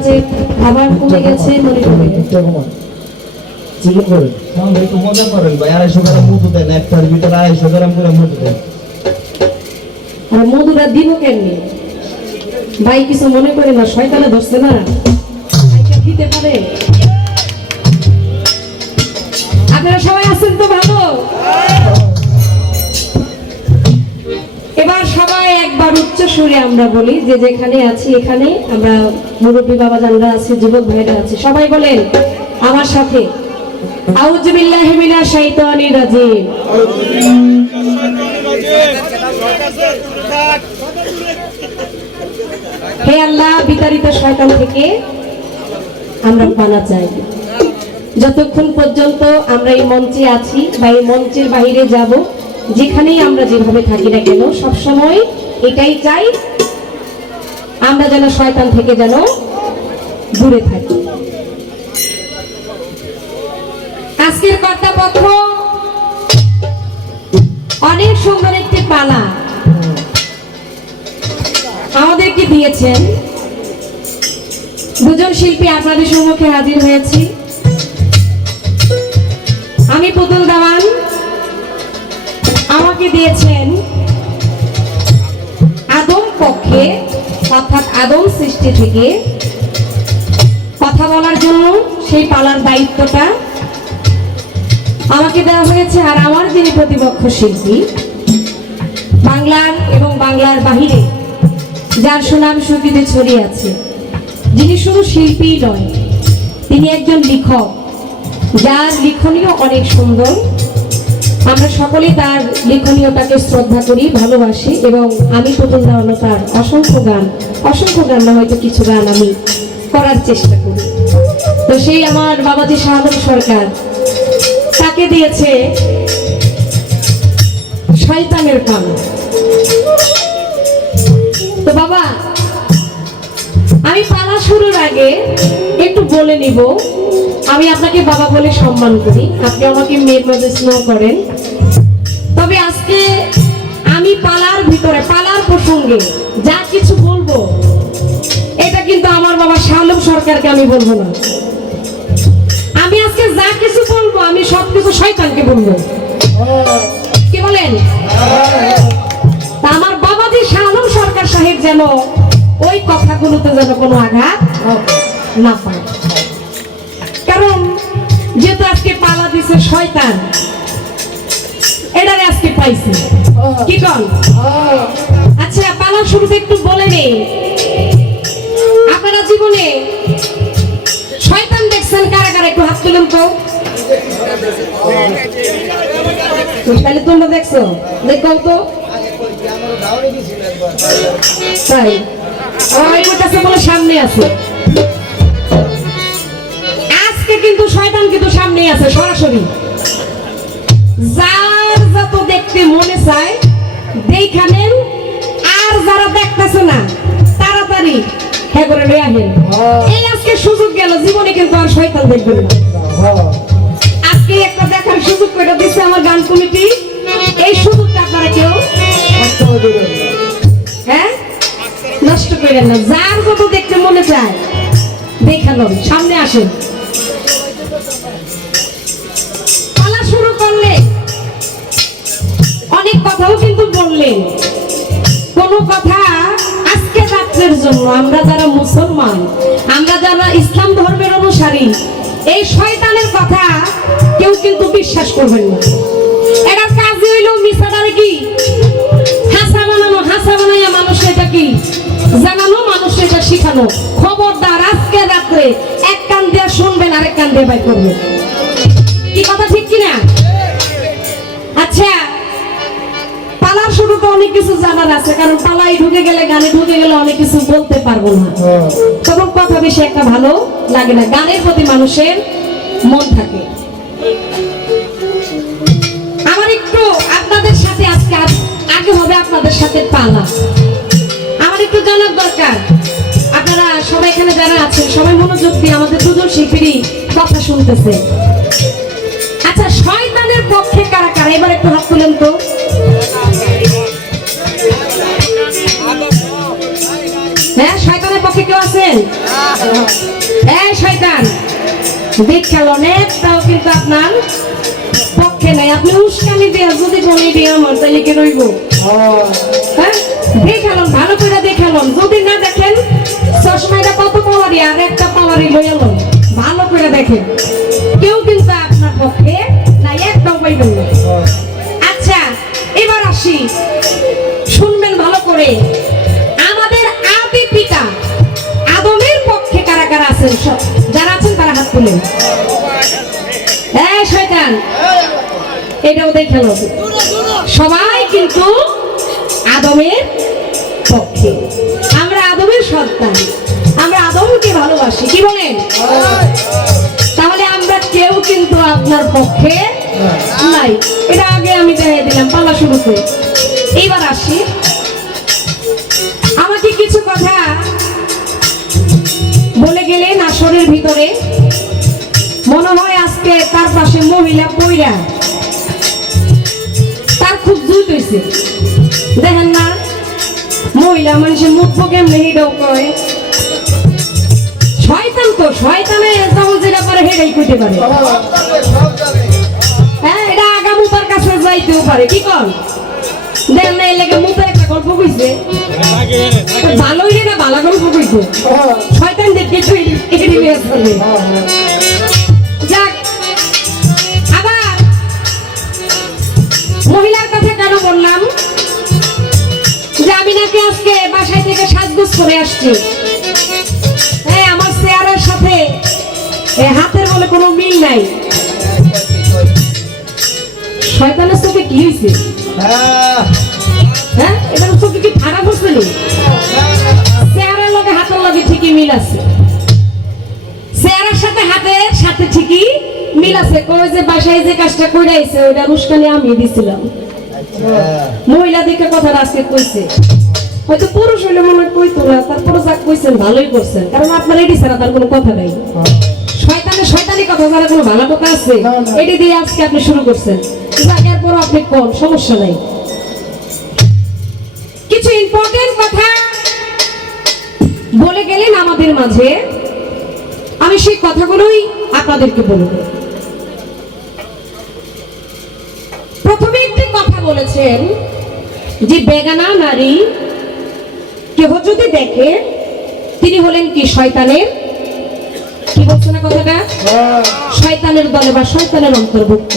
যে আবার কমে গেছে মনে করে। চিকেন করেন কারণ ভাই তো মজা করেন ভাই 250 গ্রাম মধু দেন একটার ভিতরে 250 গ্রাম করে মধু দেন আর মধুটা দিব কেমনি ভাই কিছু মনে করে না শয়তানে ধরছে না ভাইকে দিতে পারে আপনারা সবাই আছেন তো ভালো এবার সবাই একবার উচ্চ সুরে আমরা বলি যে যেখানে আছি এখানে আমরা মুরব্বী বাবা জানরা আছি যুবক ভাইরা আছে সবাই বলেন আমার সাথে আউযু বিল্লাহি মিনাশ শাইতানির রাজিম হে আল্লাহ বিতাড়িত শয়তান থেকে আমরা পানা চাই যতক্ষণ পর্যন্ত আমরা এই মঞ্চে আছি বা এই মঞ্চের বাইরে যাব যেখানেই আমরা যেভাবে থাকি না কেন সব সময় এটাই চাই আমরা যেন শয়তান থেকে যেন দূরে থাকি আজকের কর্তাপক্ষ অনেক সুন্দর একটি পালা আমাদেরকে দিয়েছেন দুজন শিল্পী আপনাদের সম্মুখে হাজির হয়েছি আমি পুতুল দামান আমাকে দিয়েছেন আদম পক্ষে অর্থাৎ আদম সৃষ্টি থেকে কথা বলার জন্য সেই পালার দায়িত্বটা আমাকে দেওয়া হয়েছে আর আমার যিনি প্রতিপক্ষ শিল্পী বাংলার এবং বাংলার বাহিরে যার সুনাম সুখ্যাতি ছড়িয়ে আছে যিনি শুধু শিল্পী নয় তিনি একজন লেখক যার লেখনীয় অনেক সুন্দর আমরা সকলেই তার লেখনীয়টাকে শ্রদ্ধা করি ভালোবাসি এবং আমি পুতুল দাওয়ানো তার অসংখ্য গান না হয়তো কিছু গান আমি করার চেষ্টা করি তো সেই আমার বাবাজি শাহাদত সরকার তাকে দিয়েছে শয়তানের পালা তো বাবা আমি পালা শুরুর আগে একটু বলে নিব আমি আপনাকে বাবা বলে সম্মান করি আপনি আমাকে মেয়ের মধ্যে স্নেহ করেন তবে আজকে আমি পালার ভিতরে পালার প্রসঙ্গে যা কিছু বলবো এটা কিন্তু আমার বাবা শালম সরকারকে আমি বলবো না আমি আজকে যা কিছু বলবো আমি সবকিছু শয়তানকে বলবো কি বলেন তা আমার বাবাজি শালম সরকার সাহেব যেন ওই কথাগুলোতে যেন কোনো আঘাত না পায় কারণ যেহেতু আজকে পালা দিছে শয়তান এটারে আজকে পাইছে কি কন আচ্ছা পালা শুরুতে একটু বলে নেই আপনারা জীবনে শয়তান দেখছেন কারা কারা একটু হাত তুলেন তো তাহলে তোমরা দেখছো দেখো তো তাই আমার কাছে বলে সামনে আছে আজকে কিন্তু শয়তান কিন্তু সামনে আছে সরাসরি যার যত দেখতে মনে চায় দেখানেন আর যারা দেখতেছে না তাড়াতাড়ি হ্যাঁ করে নিয়ে আসেন এই আজকে সুযোগ গেল জীবনে কিন্তু আর শয়তান দেখবেন না আজকে একটা দেখার সুযোগ করে দিচ্ছে আমার গান কমিটি এই সুযোগটা আপনারা কেউ হ্যাঁ নষ্ট করেন না যার যত দেখতে মনে চায় দেখালো সামনে আসেন পালা শুরু করলে অনেক কথাও কিন্তু বললেন কোন কথা আজকে রাত্রের জন্য আমরা যারা মুসলমান আমরা যারা ইসলাম ধর্মের অনুসারী এই শয়তানের কথা কেউ কিন্তু বিশ্বাস করবেন না এটার কাজই হইল মিছাটারে কি হাসা বানানো হাসা বানাইয়া মানুষ এটা কি জানানো মানুষ এটা শিখানো খবরদার আজকে রাত্রে এক কান দিয়ে শুনবেন আরেক কান দিয়ে বাই করবেন কি কথা ঠিক কিনা আচ্ছা পালার শুরুতে অনেক কিছু জানার আছে কারণ পালাই ঢুকে গেলে গানে ঢুকে গেলে অনেক কিছু বলতে পারবো না তখন কথা বেশি একটা ভালো লাগে না গানের প্রতি মানুষের মন থাকে আমার একটু আপনাদের সাথে আজকে আগে হবে আপনাদের সাথে পালা আমার একটু জানার দরকার আপনারা সবাই এখানে যারা আছেন সবাই মনোযোগ দিয়ে আমাদের দুজন শিল্পীরই কথা শুনতেছে আচ্ছা শয়তানের পক্ষে কারা কারা এবার একটু হাত তুলেন তো হ্যাঁ শয়তানের পক্ষে কেউ আছেন এই শয়তান, দেখালন একটাও কিন্তু আপনার পক্ষে নাই। আপনি উস্কানি দেয়া যদি বলি দিয়ে আমার তাহলে কি রইব? হ্যাঁ, দেখালন, ভালো করে দেখালন। যদি না দেখেন চশমাটা কত পাওয়ারি আর একটা পাওয়ারি লইয়ালন, ভালো করে দেখেন। কেউ কিন্তু আপনার পক্ষে নাই, একটাও পাইবেন না। আচ্ছা, এবার আসি, শুনবেন ভালো করে। আমাদের আদি পিতা আদমের পক্ষে কারা কারা আছেন? যারা আছেন তারা হাত তুলেন। এই শয়তান, এটাও দেখে লো। সবাই কিন্তু আদমের পক্ষে। আমরা আদমের সন্তান, আমরা আদমকে ভালোবাসি, কি বলেন? তাহলে আমরা কেউ কিন্তু আপনার পক্ষে নাই। এটা আগে আমি দেখাই দিলাম, পালা শুরু করে। এইবার আসি, আমাকে কিছু কথা বলে গেলেন আসরের ভিতরে। মনে হয় আজকে তার পাশে মহিলা পইরা তার খুব জুত হয়েছে। দেখেন না, মহিলা মানুষের মুখ কেমনে হেডাও কয়। শয়তান তো, শয়তানে যখন যেটা পারে হেডাই কইতে পারে। হ্যাঁ, এটা আগা মুতার কাছে যাইতেও পারে, কি কর? দেখেন না, এই লেগে মুতার একটা গল্প কইছে, ভালোই না ভালো গল্প কইছে। শয়তান দেখে তো এটি নিয়ে আসবে। যাক, আবার মহিলার কথা কেন বললাম? যে আমি নাকি আজকে বাসায় থেকে সাজগোজ করে আসছি। হ্যাঁ, আমার চেহারার সাথে হাতের বলে কোনো মিল নাই। শয়তানের চোখে কি হয়েছে? হ্যাঁ, এটার চোখে কি খারাপ হচ্ছে? চেহারার লগে হাতের লগে ঠিকই মিল আছে। চেহারার সাথে হাতের সাথে ঠিকই মিল আছে। কই যে বাসায় যে কাজটা করে আইছে ওইটা উস্কানি আমি দিছিলাম। মহিলা দিকে কথা আজকে কইছে, হয়তো পুরুষ হইলে মনে কইতো না, তারপরে যা কইছেন ভালোই করছেন, কারণ আপনার এটি ছাড়া তার কোনো কথা নাই। শয়তানের শয়তানি কথা ছাড়া কোনো ভালো কথা আছে? এটি দিয়ে আজকে আপনি শুরু করছেন, আগের পর আপনি কোন সমস্যা নাই। কিছু ইম্পর্টেন্ট কথা বলে গেলেন আমাদের মাঝে, আমি সেই কথাগুলোই আপনাদেরকে বলবো। প্রথমে একটি কথা বলেছেন যে বেগানা নারী কেহ যদি দেখে তিনি হলেন কি শয়তানের, কি বলছে না কথাটা? শয়তানের দলে বা শয়তানের অন্তর্ভুক্ত।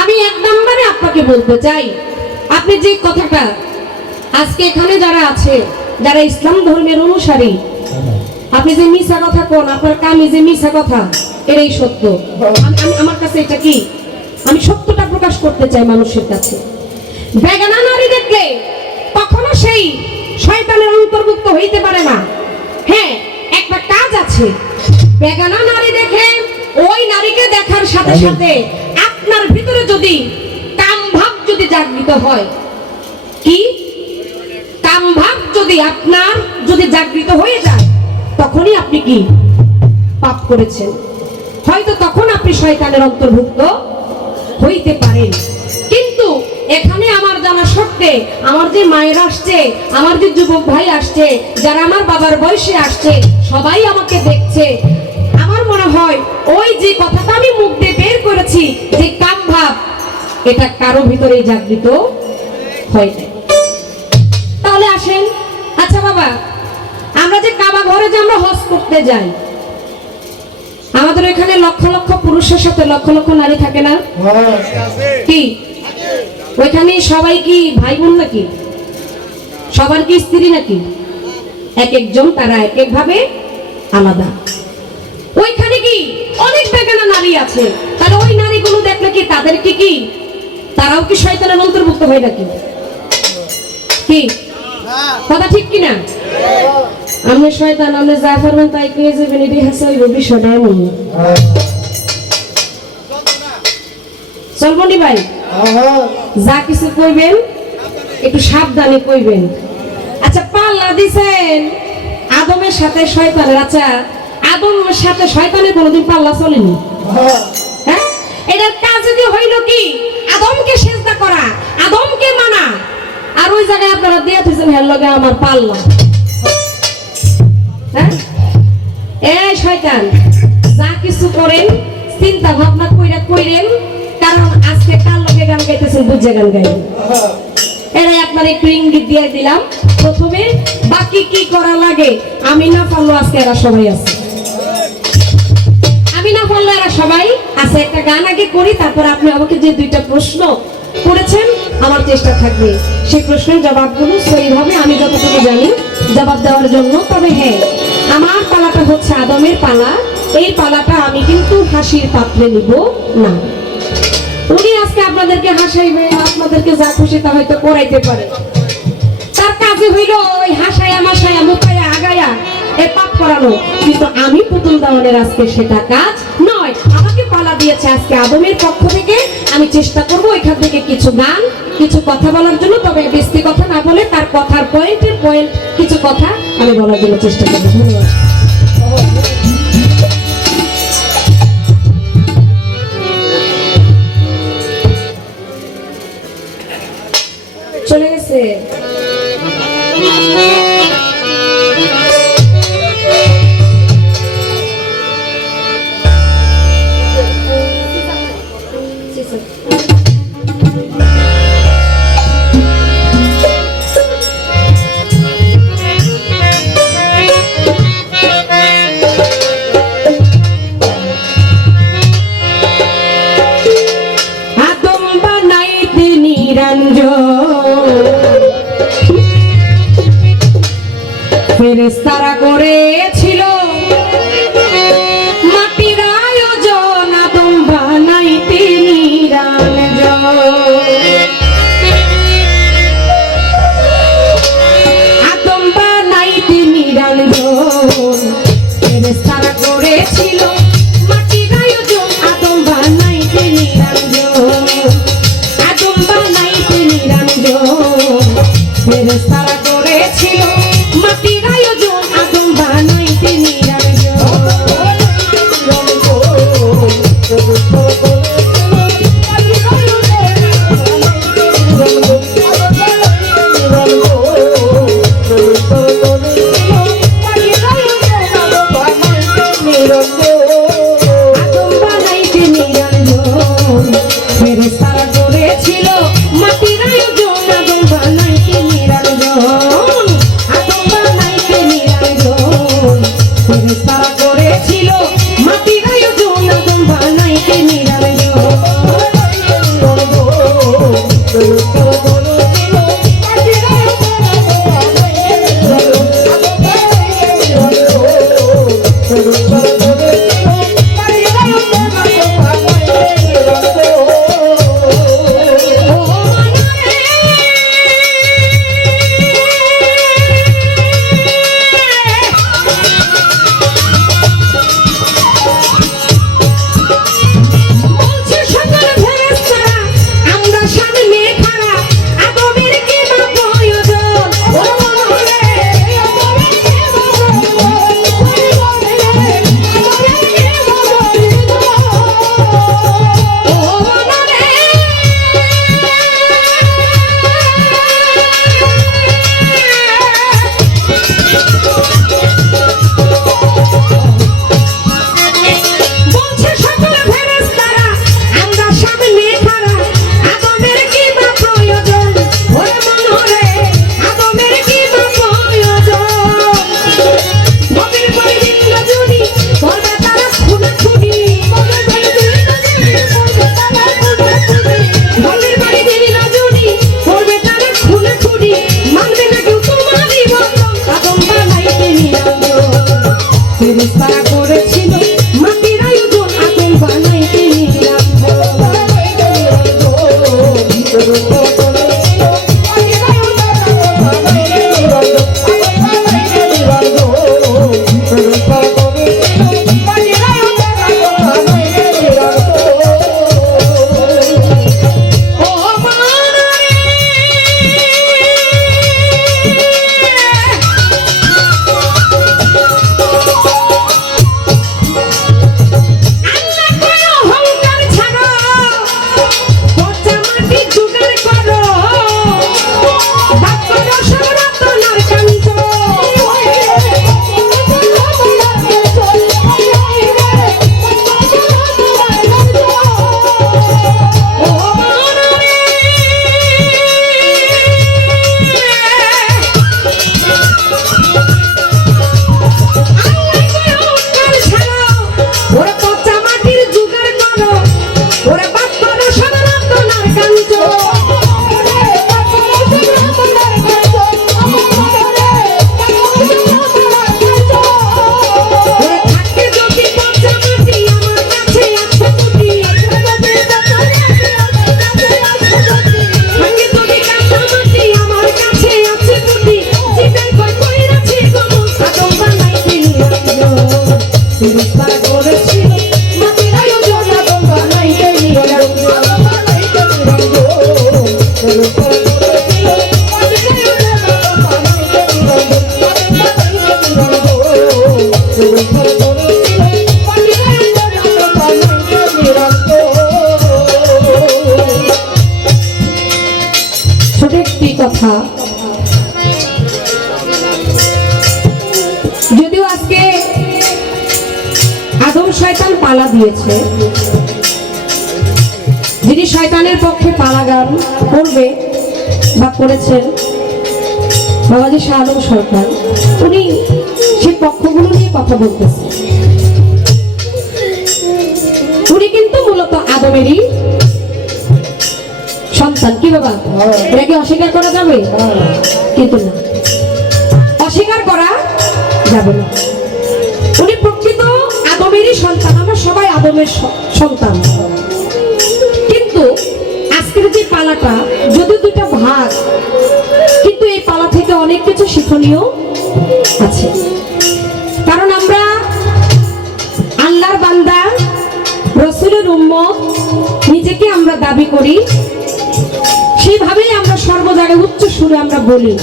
আমি এক নম্বরে আপনাকে বলতে চাই, আপনি যে কথাটা আজকে এখানে যারা আছে, যারা ইসলাম ধর্মের অনুসারী, আপনি যে মিছা কথা কোন, আপনার কামি যে মিছা কথা, এটাই সত্য। আমার কাছে এটা কি, আমি সত্যটা প্রকাশ করতে চাই মানুষের কাছে। বেগানা নারী দেখলে কখনো সেই শয়তানের অন্তর্ভুক্ত হইতে পারে না। হ্যাঁ, একটা কাজ আছে, বেগানা নারী দেখে ওই নারীকে দেখার সাথে সাথে আপনার ভিতরে যদি কাম ভাব যদি জাগৃত হয়, কি কাম ভাব যদি আপনার যদি জাগৃত হয়ে যায়, তখনই আপনি কি পাপ করেছেন। হয়তো তখন আপনি শয়তানের অন্তর্ভুক্ত হইতে পারেন। কিন্তু এখানে আমার জানা সত্ত্বে আমার যে মায়ের আসছে, আমার যে যুবক ভাই আসছে, যারা আমার বাবার বয়সে আসছে, সবাই আমাকে দেখছে। আমার মনে হয় ওই যে কথাটা আমি মুখ দিয়ে বের করেছি যে কাম ভাব, এটা কারো ভিতরেই জাগৃত হয় না। তাহলে আসেন, আচ্ছা বাবা, আমরা যে কাবা ঘরে যে আমরা হজ করতে যাই, আমাদের এখানে লক্ষ লক্ষ পুরুষের সাথে লক্ষ লক্ষ নারী থাকে না? কি ওইখানে সবাই কি ভাই বোন নাকি? সবার কি স্ত্রী নাকি? এক একজন তারা এক এক ভাবে আলাদা। ওইখানে কি অনেক বেগানা নারী আছে, তাহলে ওই নারীগুলো দেখলে কি তাদেরকে কি তারাও কি শয়তানের অন্তর্ভুক্ত হয় নাকি? কি কথা ঠিক কিনা? আপনি শয়তান, আপনি যা পারবেন তাই পেয়ে যাবেন, এটাই হাসে ওই বিষয়টা এমন। চলবনি ভাই, যা কিছু কইবেন একটু সাবধানে কইবেন। আচ্ছা, পাল্লা দিছেন আদমের সাথে শয়তানের। আচ্ছা, আদমের সাথে শয়তানের কোনোদিন পাল্লা চলেনি? হ্যাঁ, এটার কাজ যদি হইল কি আদমকে সেজদা করা, আদমকে মানা, আর ওই জায়গায় আপনারা দিয়ে দিয়েছেন হের লগে আমার পাল্লা। হ্যাঁ এই শয়তান, যা কিছু করেন চিন্তা ভাবনা কইরেন, কারণ আজকে কার লগে গান গাইতেছেন বুঝে গান গাইবেন। এরাই আপনার একটু ইঙ্গিত দিয়ে দিলাম প্রথমে, বাকি কি করা লাগে আমি না পারলো আজকে এরা সবাই আছে, আমি না পারলো এরা সবাই আছে। একটা গান আগে করি, তারপর আপনি আমাকে যে দুইটা প্রশ্ন করেছেন আমার চেষ্টা থাকবে সেই প্রশ্নের জবাবগুলো সহিভাবে আমি যতটুকু জানি জবাব দেওয়ার জন্য। তবে হ্যাঁ, আমার পালাটা হচ্ছে আদমের পালা, এই পালাটা আমি কিন্তু হাসির পাত্রে নিব না। উনি আজকে আপনাদেরকে হাসাইবে, আপনাদেরকে যা খুশি তা হয়তো করাইতে পারে, তার কাজে হইল ওই হাসায়া মাসায়া মুখায়া আগায়া এ পাপ করানো। কিন্তু আমি পুতুল দাওয়ানের আজকে সেটা কাজ নয়, আমাকে পালা দিয়েছে আজকে আদমের পক্ষ থেকে। আমি চেষ্টা করব এখান থেকে কিছু গান, কিছু কথা বলার জন্য, তবে বেশি কথা না বলে তার কথার পয়েন্টের পয়েন্ট কিছু কথা আমি বলার জন্য চেষ্টা করব। ধন্যবাদ। চলে গেছে। আদম বানাইতে নিরঞ্জন, ফেরেশতারা করেছিল মাটির আয়োজন, আদম বানাইতে নিরঞ্জন। আদম বানাইতে নিরঞ্জন, ফেরেশতারা করেছিল মাটির আয়োজন, আদম বানাইতে নিরঞ্জন। আদম বানাইতে নিরঞ্জন, ফেরেশতারা করেছিল মাটির আয়োজন, আদম বানাইতে নিরঞ্জন। আদম বানাইতে নিরঞ্জন, ফেরেশতারা করেছিল মাটির আয়োজন, আদম বানাইতে নিরঞ্জন। ফেরেশতারা করেছিল মাটির আয়োজন আদম বানাইতে নিরঞ্জন ফেরেশতারা করেছিল মাটির আয়োজন আদম বানাইতে নিরঞ্জন ফেরেশতারা করেছিল মাটির আয়োজন আদম বানাইতে নিরঞ্জন। ছোট একটি কথা, যদিও আজকে আদম শয়তান পালা দিয়েছে, যিনি শয়তানের পক্ষে পালা গান করবে বা করেছেন বাবাজি শাহ আলম সরকার, উনি সেই পক্ষগুলো নিয়ে কথা বলতেছেন। উনি কিন্তু মূলত আদমেরই সন্তান। কি বাবা, এটা কি অস্বীকার করা যাবে? কিন্তু না, অস্বীকার করা যাবে না। উনি প্রকৃত আদমেরই সন্তান, আমরা সবাই আদমের সন্তান। কিন্তু আজকের যে পালাটা যদি দুটা ভাগ, কিন্তু এই পালা থেকে অনেক কিছু শিক্ষণীয় আছে। কারণ আমরা আল্লাহর বান্দা, রাসূলের উম্মত নিজেকে আমরা দাবি করি, সেইভাবেই আমরা সর্বজায়গায় উচ্চ সুরে আমরা বলি।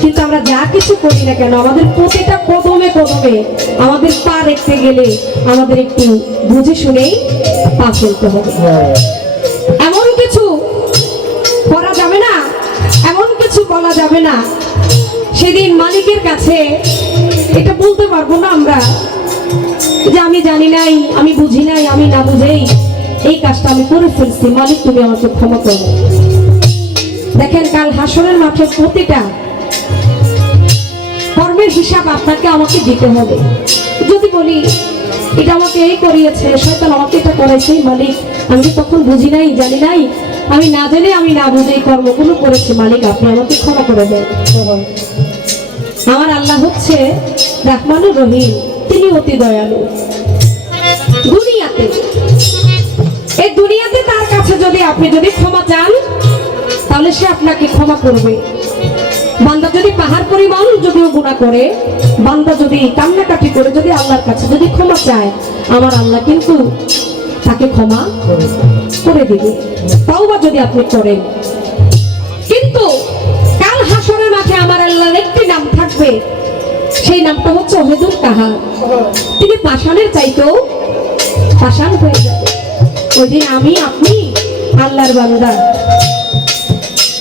কিন্তু আমরা যা কিছু করি না কেন, আমাদের প্রতিটা কদমে কদমে আমাদের পা রাখতে গেলে আমাদের একটু বুঝে শুনেই পা ফেলতে হবে। এমন কিছু করা যাবে না, এমন কিছু বলা যাবে না সেদিন মালিকের কাছে এটা বলতে পারবো না আমরা যে আমি জানি নাই, আমি বুঝি নাই, আমি না বুঝেই এই কাজটা আমি করে ফেলছি, মালিক তুমি আমাকে ক্ষমা করো। দেখেন, কাল হাসরের মাঠে প্রতিটা কর্মের হিসাব আপনাকে আমাকে দিতে হবে। যদি বলি এটা আমাকে এই করিয়েছে, শয়তান আমাকে এটা করেছে, মালিক আমি তো তখন বুঝি নাই, জানি নাই, আমি না জেনে, আমি না বুঝে এই কর্মগুলো করেছি, মালিক আপনি আমাকে ক্ষমা করে দেন। আমার আল্লাহ হচ্ছে রাহমানুর রহিম, তিনি অতি দয়ালু। দুনিয়াতে, এই দুনিয়াতে তার কাছে যদি আপনি যদি ক্ষমা চান, তাহলে সে আপনাকে ক্ষমা করবে। বান্দা যদি পাহাড় পরিমাণ যদিও গুনাহ করে, বান্দা যদি কান্নাকাটি করে যদি আল্লাহর কাছে যদি ক্ষমা চায়, আমার আল্লাহ কিন্তু তাকে ক্ষমা করে দিবে, তাওবা যদি আপনি করেন। কিন্তু কাল হাসরের মাঠে আমার আল্লাহর একটি নাম থাকবে, সেই নামটা হচ্ছে ওয়াহিদুল কাহার। তিনি পাষাণের চাইতেও পাষাণ হয়ে যাবে। ওই দিন আমি আপনি আল্লাহর বান্দা,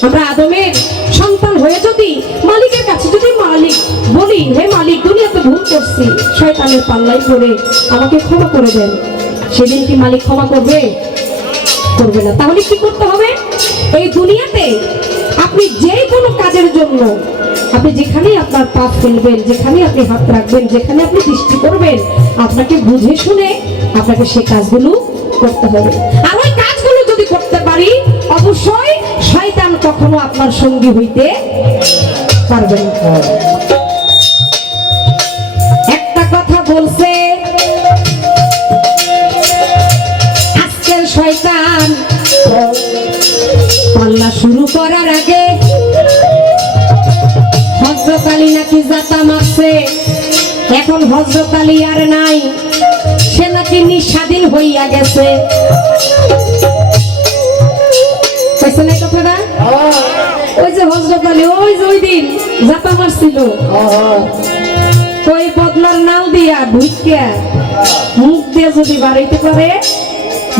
আমরা আদমের সন্তান হয়ে যদি মালিকের কাছে যদি মালিক বলি, হে মালিক দুনিয়াতে ভুল করছি, শয়তানের পাল্লায় পড়ে আমাকে ক্ষমা করে দেন, সেদিন কি মালিক ক্ষমা করবে? করবে না। তাহলে কি করতে হবে? এই দুনিয়াতে আপনি যে কোনো কাজের জন্য, আপনি যেখানেই আপনার পা ফেলবেন, যেখানে আপনি হাত রাখবেন, যেখানে আপনি দৃষ্টি করবেন, আপনাকে বুঝে শুনে আপনাকে সেই কাজগুলো করতে হবে। আর ওই কাজগুলো যদি করতে পারি, অবশ্যই শয়তান কখনো আপনার সঙ্গী হইতে পারবে না। একটা কথা বলছে আজকের শয়তান, পাল্লা শুরু করার আগে হযরত আলী নাকি জাতা মারছে, এখন হযরত আলী আর নাই, সে নাকি নিঃস্বাধীন হইয়া গেছে। কথাটা ওই যে হযরত আলী ওই যে ওই দিন জাতা মারছিল, ওই বদলার নাল দিয়া ঢুকিয়া মুখ দিয়ে যদি বাড়াইতে পারে,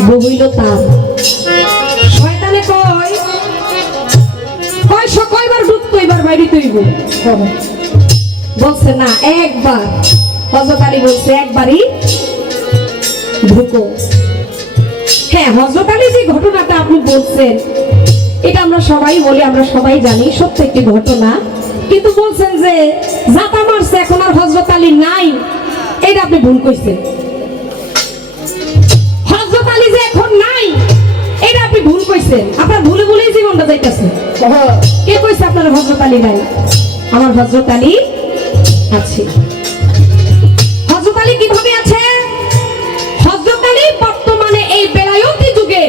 বহিল তার। শয়তানে কয় কয়বার ঢুকতো, এবার বাইরে তৈব বলছে না, একবার। হযরত আলী বলছে একবারই ঢুকো। হ্যাঁ, হযরত আলী যে ঘটনাটা আপনি বলছেন, এটা আমরা সবাই বলি, আমরা সবাই জানি সত্য একটি ঘটনা। কিন্তু বলছেন যে জাতা মারছে, এখন আর হযরত আলী নাই, এটা আপনি ভুল কইছেন। হযরত আলী যে এখন নাই, এটা আপনি ভুল কইছেন। আপনার ভুলে ভুলেই জীবনটা যাইতেছে। কে কইছে আপনার হযরত আলী নাই? আমার হযরত আলী আছে। হযরত আলী কিভাবে আছে? হযরত আলী বর্তমানে এই বেলায়েতি যুগে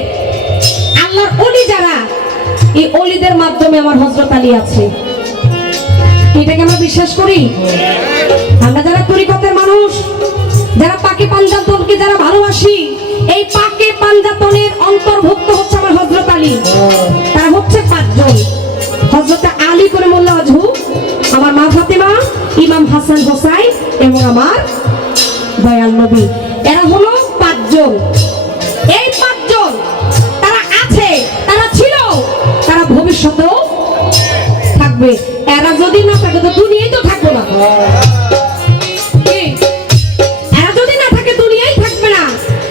আল্লাহর ওলি যারা, এই ওলিদের মাধ্যমে আমার হযরত আলী আছে। এটাকে আমরা বিশ্বাস করি। আমরা যারা তরিকতের মানুষ, যারা আলী, তারা হচ্ছে 5 জন। হযরত আলী করে মোল্লা আজহু, আমার মা ফাতেমা, ইমাম হাসান হোসাইন এবং আমার দয়াল নবী, এরা হলো 5 জন। এই 5 জন তারা আছে, তারা ছিল, তারা ভবিষ্যতেও থাকবে। এরা যদি না থাকে তো দুনিয়ায় তো থাকবে না। কি? এরা যদি না থাকে দুনিয়ায় থাকবে না।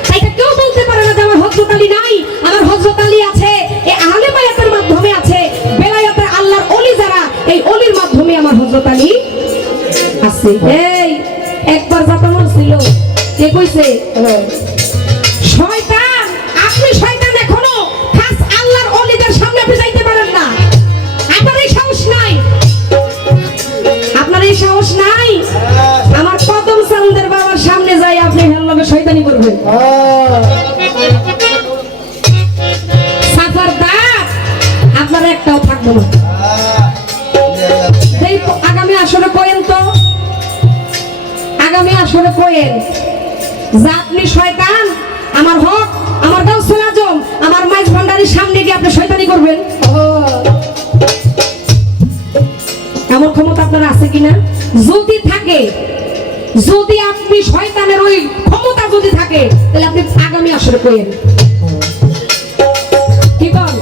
তাই তো কেউ বলতে পারে না যে আমার হযরত আলী নাই। আমার হযরত আলী আছে, এই আহলে বায়াতের মাধ্যমে আছে। বেলায়েতের আল্লাহর ওলি যারা, এই ওলির মাধ্যমে আমার হযরত আলী আছে। এই একবার জাতা মারছিল, কে কইছে? শয়তান, আপনি শয়তান এখনো খাস আল্লাহর ওলিদের সামনে আপনি যাইতে পারেন না। আপনার এই সাহস নাই, আপনার এই সাহস নাই। আমার কদম চান্দের বাবার সামনে যাই আপনি হেল্লবে শয়তানি করবেন। সাফার দাঁত আপনার একটাও থাকবে না। এই আগামী আসরে কয়েন তো, আগামী আসরে কয়েন যে আপনি শয়তান, আমার হক, আমার গাউসুল আজম, আমার মাইজ ভান্ডারির সামনে গিয়ে আপনি শয়তানি করবেন। এমন ক্ষমতা আপনার আছে কিনা? যদি থাকে, যদি আপনি শয়তানের ওই ক্ষমতা যদি থাকে, তাহলে আপনি আগামী আসরে কইেন। কি বল?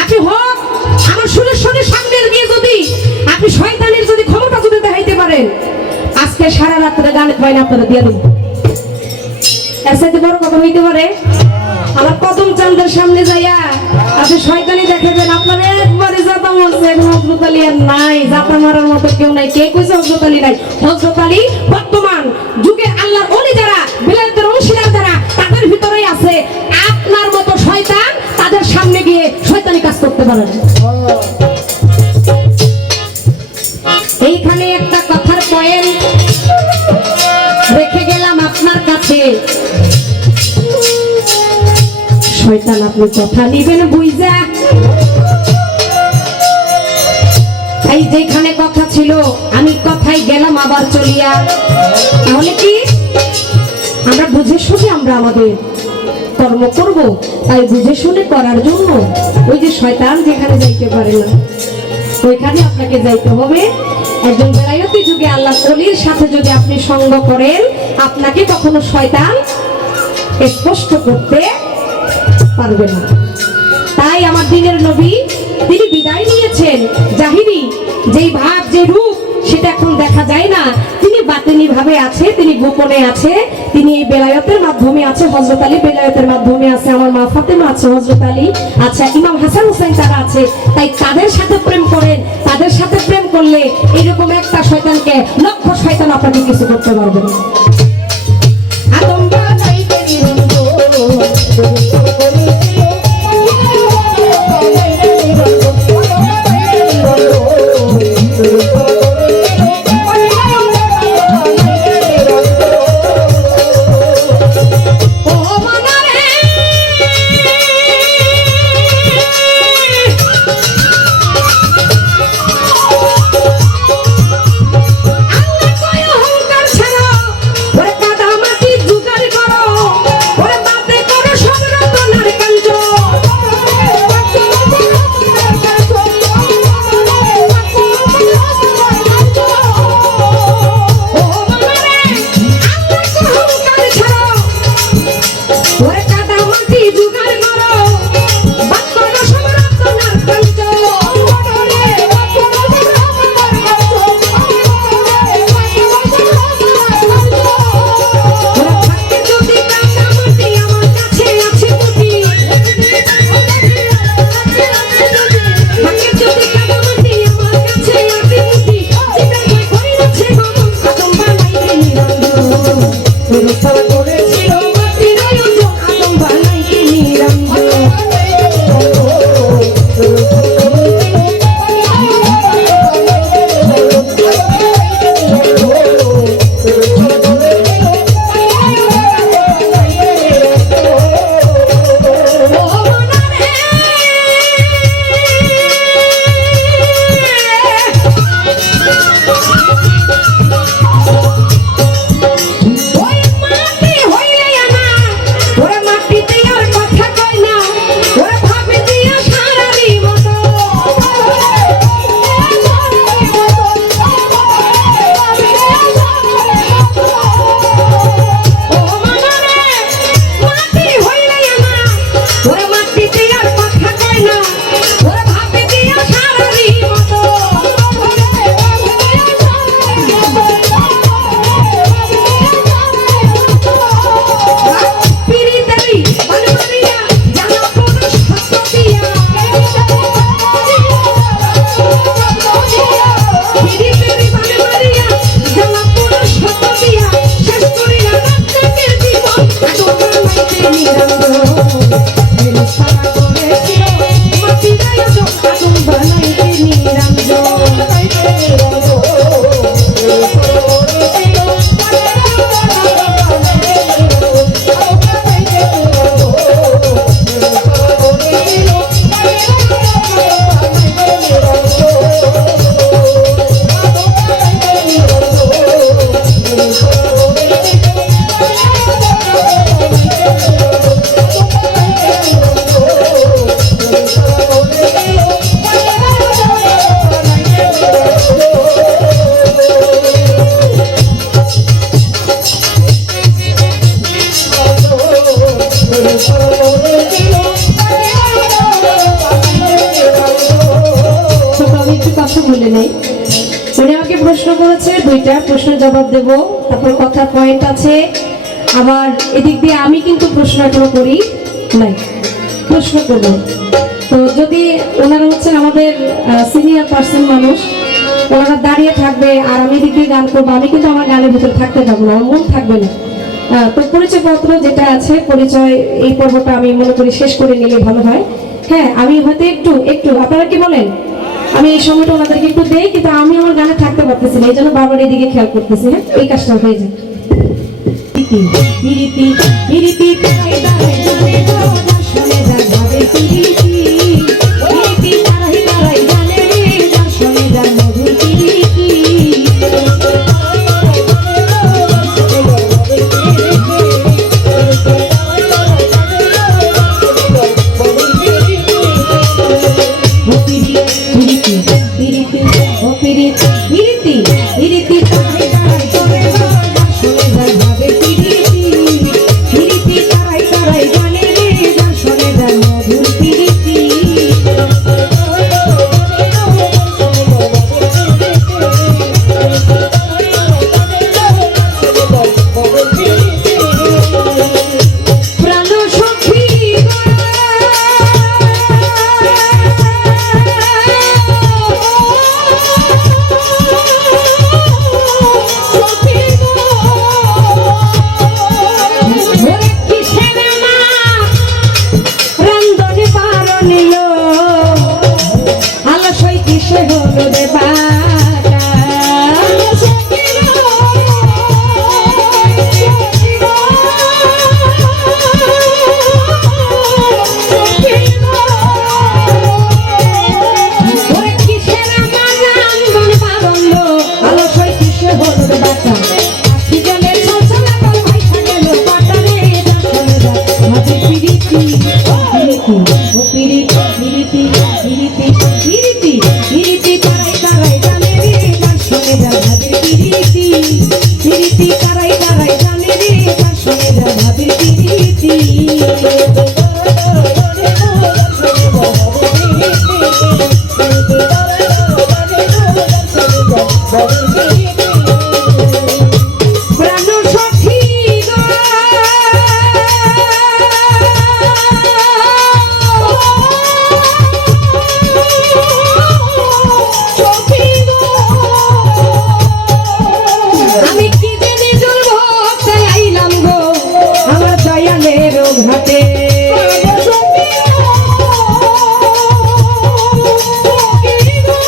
আপনি হক আমার সুরেশ্বরের সামনে গিয়ে যদি আপনি শয়তানের যদি ক্ষমতা যদি দেখাইতে পারেন, আজকে সারা রাত্রে গানের বাইনা আপনারা দিয়ে দেব। এর সাথে বড় কথা হইতে পারে? আমার কদম চান্দের সামনে যাইয়া আপনি শয়তানি দেখাবেন, আপনার একবারে জাতা মারছেন। হযরত আলী আর নাই, জাতা মারার মতো কেউ নাই। কে কইছে হযরত আলী নাই? হযরত আলী বর্তমান যুগের আল্লাহর ওলি যারা, বেলায়েতের অংশীদার যারা, তাদের ভিতরেই আছে। আপনার মতো শয়তান তাদের সামনে গিয়ে শয়তানি কাজ করতে পারে না। এইখানে একটা কথার পয়েন্ট রেখে গেলাম আপনার কাছে। শয়তান আপনি কথা নিবেন বুঝা। এই যেখানে কথা ছিল আমি কথাই গেলাম আবার চলিয়া। তাহলে কি আমরা বুঝে শুনে আমরা আমাদের কর্ম করব? তাই বুঝে শুনে করার জন্য ওই যে শয়তান যেখানে যাইতে পারে না, ওইখানে আপনাকে যাইতে হবে। একজন বেলায়েতি যুগে আল্লাহ ওলির সাথে যদি আপনি সঙ্গ করেন, আপনাকে কখনো শয়তান স্পষ্ট করতে পারবে না। তাই আমার দিনের নবী তিনি বিদায় নিয়েছেন। জাহিরি যেই ভাব, যে রূপ, সেটা এখন দেখা যায় না। তিনি বাতিনি ভাবে আছে, তিনি গোপনে আছে। তিনি এই বেলায়েতের মাধ্যমে আছে। হযরত আলী বেলায়েতের মাধ্যমে আছে, আমার মা ফাতেমা আছে, হযরত আলী আচ্ছা, ইমাম হাসান হোসেন তারা আছে। তাই তাদের সাথে প্রেম করেন। তাদের সাথে প্রেম করলে এরকম একটা শয়তানকে লক্ষ শয়তান আপনাকে কিছু করতে পারবে না। আদম বানাইতে নিরন্ত উনি আমাকে প্রশ্ন করেছে, দুইটা প্রশ্নের জবাব দেব, তারপর কথার পয়েন্ট আছে। আবার এদিক দিয়ে আমি কিন্তু প্রশ্ন এখনো করি নাই, প্রশ্ন করব। তো যদি ওনারা হচ্ছেন আমাদের সিনিয়র পার্সন মানুষ, ওনারা দাঁড়িয়ে থাকবে আর আমি এদিক দিয়ে গান করবো, আমি কিন্তু আমার গানের ভিতরে থাকতে পারবো না, আমার মন থাকবে না। তো পরিচয়পত্র যেটা আছে, পরিচয় এই পর্বটা আমি মনে করি শেষ করে নিলে ভালো হয়। হ্যাঁ, আমি হয়তো একটু একটু আপনারা কি বলেন, আমি এই সময়টা ওনাদেরকে একটু দেই, কিন্তু আমি আমার গানে থাকতে পারতেছি না, এই জন্য বারবার এদিকে খেয়াল করতেছি। হ্যাঁ, এই কাজটা হয়ে যায়। পিরিতি পিরিতি তারাই তারাই জানে গো, দর্শনে যার ভাবে পিরিতি। পিরিতি তারাই তারাই জানে রে, দর্শনে যার মধুর পিরিতি। ও পিরিতি পিরিতি ও পিরিতি পিরিতি পিরিতি তারাই তারাই জানে গো, দর্শনে যার ভাবে পিরিতি। পিরিতি তারাই তারাই জানে রে, দর্শনে যার মধুর পিরিতি। প্রাণ সখী গো, সখী গো, ওরে কিসের মা রন্ধনে পারনিল, আলসই কিসে হলো রে বাটা। সখী গো, সখী গো, সখী গো, ওরে কিসের মা রন্ধনে পারনিল, আলসই কিসে হলো রে বাটা। আখি জলে ছলছল কর ভাইসা গেল পাটা রে, দর্শনে যার ভাবে পিরিতি। ও পিরিতি পিরিতি পিরিতি পিরিতি পিরিতি তারাই তারাই জানে রে, দর্শনে যার ভাবে পিরিতি। পিরিতি তারাই তারাই জানে রে, দর্শনে যার ভাবে পিরিতি। প্রাণ সখী গো, সখী গো, আমি কি যে নিজের ভক্তে আইলাম গো, আমার দয়ালের ঘাটে। সখী গো, সখী গো,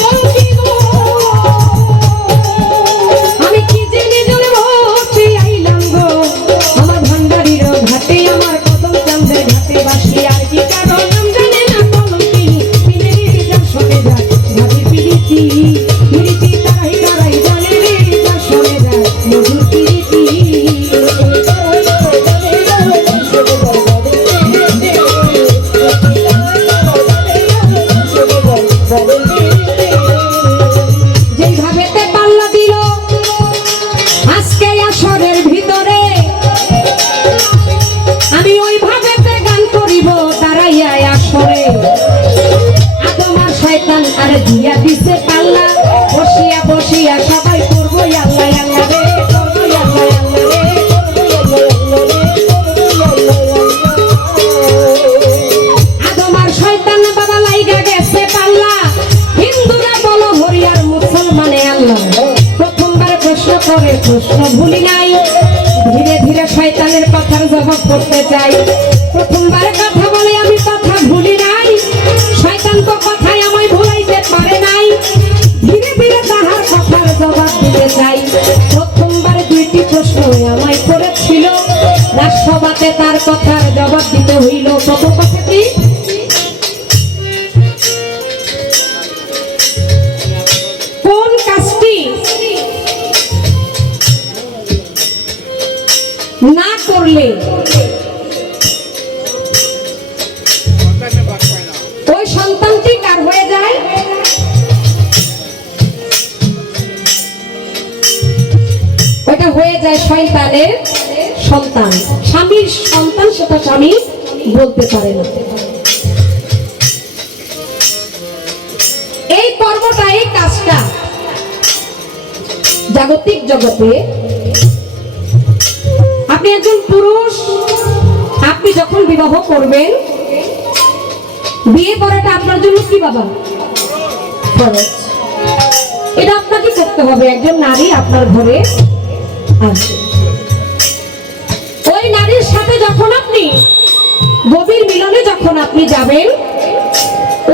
সখী গো, আমি কি যে নিজের ভক্তে আইলাম গো, আমার ভান্ডারির ঘাটে, আমার কদম চাঁদের ঘাটে বাসি। আর কি কারণ নাম জানে না কলঙ্কিনী, পিরিতি দর্শনে যায় ভাবে পিরিতি। পিরিতি তারাই তারাই জানে রে, দর্শনে যায় মধুর পিরিতি। যেইভাবে তে পাল্লা দিল আজকে আসরের ভিতরে, আমি ওইভাবে তে গান করিব দাঁড়াইয়া আসরে। আদম আর শয়তান আরে দিয়া দিছে পাল্লা, বসিয়া বসিয়া সবাই করবো আল্লাহ আল্লাহ রে, করবো আল্লাহ আল্লাহ রে, আদম আর শয়তান বাবা লাইগা গেছে পাল্লা। হিন্দুরা বলো হরিয়ার, মুসলমানে আল্লাহ। প্রথমবার প্রশ্ন করে প্রশ্ন ভুলি নাই, ধীরে ধীরে শয়তানের কথার জবাব করতে চাই। প্রথমবার কথা বলে আমি কথা ভুলি নাই, শয়তান তো কথাই আমায় ভুলাইতে পারে নাই। ধীরে ধীরে তাহার কথার জবাব দিতে চাই। প্রথমবার দুইটি প্রশ্ন আমায় করেছিল, রাষ্ট্রবাদে তার কথার জবাব দিতে হইল। কত কথা কি? কোন কাজটি না করলে ওই সন্তানটি কার হয়ে যায়? ওইটা হয়ে যায় শয়তানের সন্তান। স্বামীর সন্তান সেটা স্বামী বলতে পারে না। জাগতিক জগতে আপনি একজন পুরুষ, আপনি যখন বিবাহ করবেন, বিয়ে করাটা আপনার জন্য কি বাবা? ফরজ। এটা আপনাকে করতে হবে। একজন নারী আপনার ঘরে আসবে, ওই নারীর সাথে যখন আপনি গভীর মিলনে যখন আপনি যাবেন,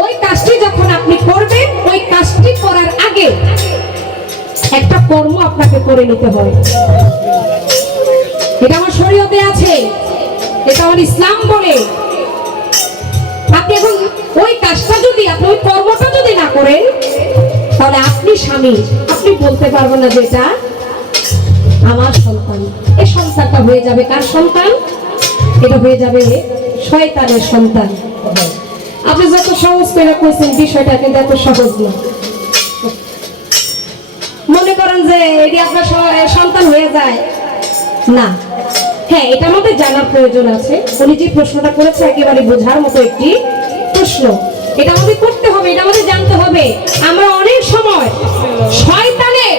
ওই কাজটি যখন আপনি করবেন, ওই কাজটি করার আগে একটা কর্ম আপনাকে করে নিতে হয়। এটা আমার শরীয়তে আছে, এটা আমার ইসলাম বলে। আপনি এখন ওই কাজটা যদি, আপনি ওই কর্মটা যদি না করেন, তাহলে আপনি স্বামী, আপনি বলতে পারবেন না যে এটা আমার সন্তান। এই সন্তানটা হয়ে যাবে কার সন্তান? এটা হয়ে যাবে শয়তানের সন্তান। আপনি যত সহজ করে কইছেন, বিষয়টা কিন্তু এত সহজ না। মনে করেন যে এটি আপনার সন্তান হয়ে যায় না। হ্যাঁ, এটা আমাদের জানার প্রয়োজন আছে। উনি যে প্রশ্নটা করেছে একেবারে বোঝার মতো একটি প্রশ্ন। এটা আমাদের করতে হবে, এটা আমাদের জানতে হবে। আমরা অনেক সময় শয়তানের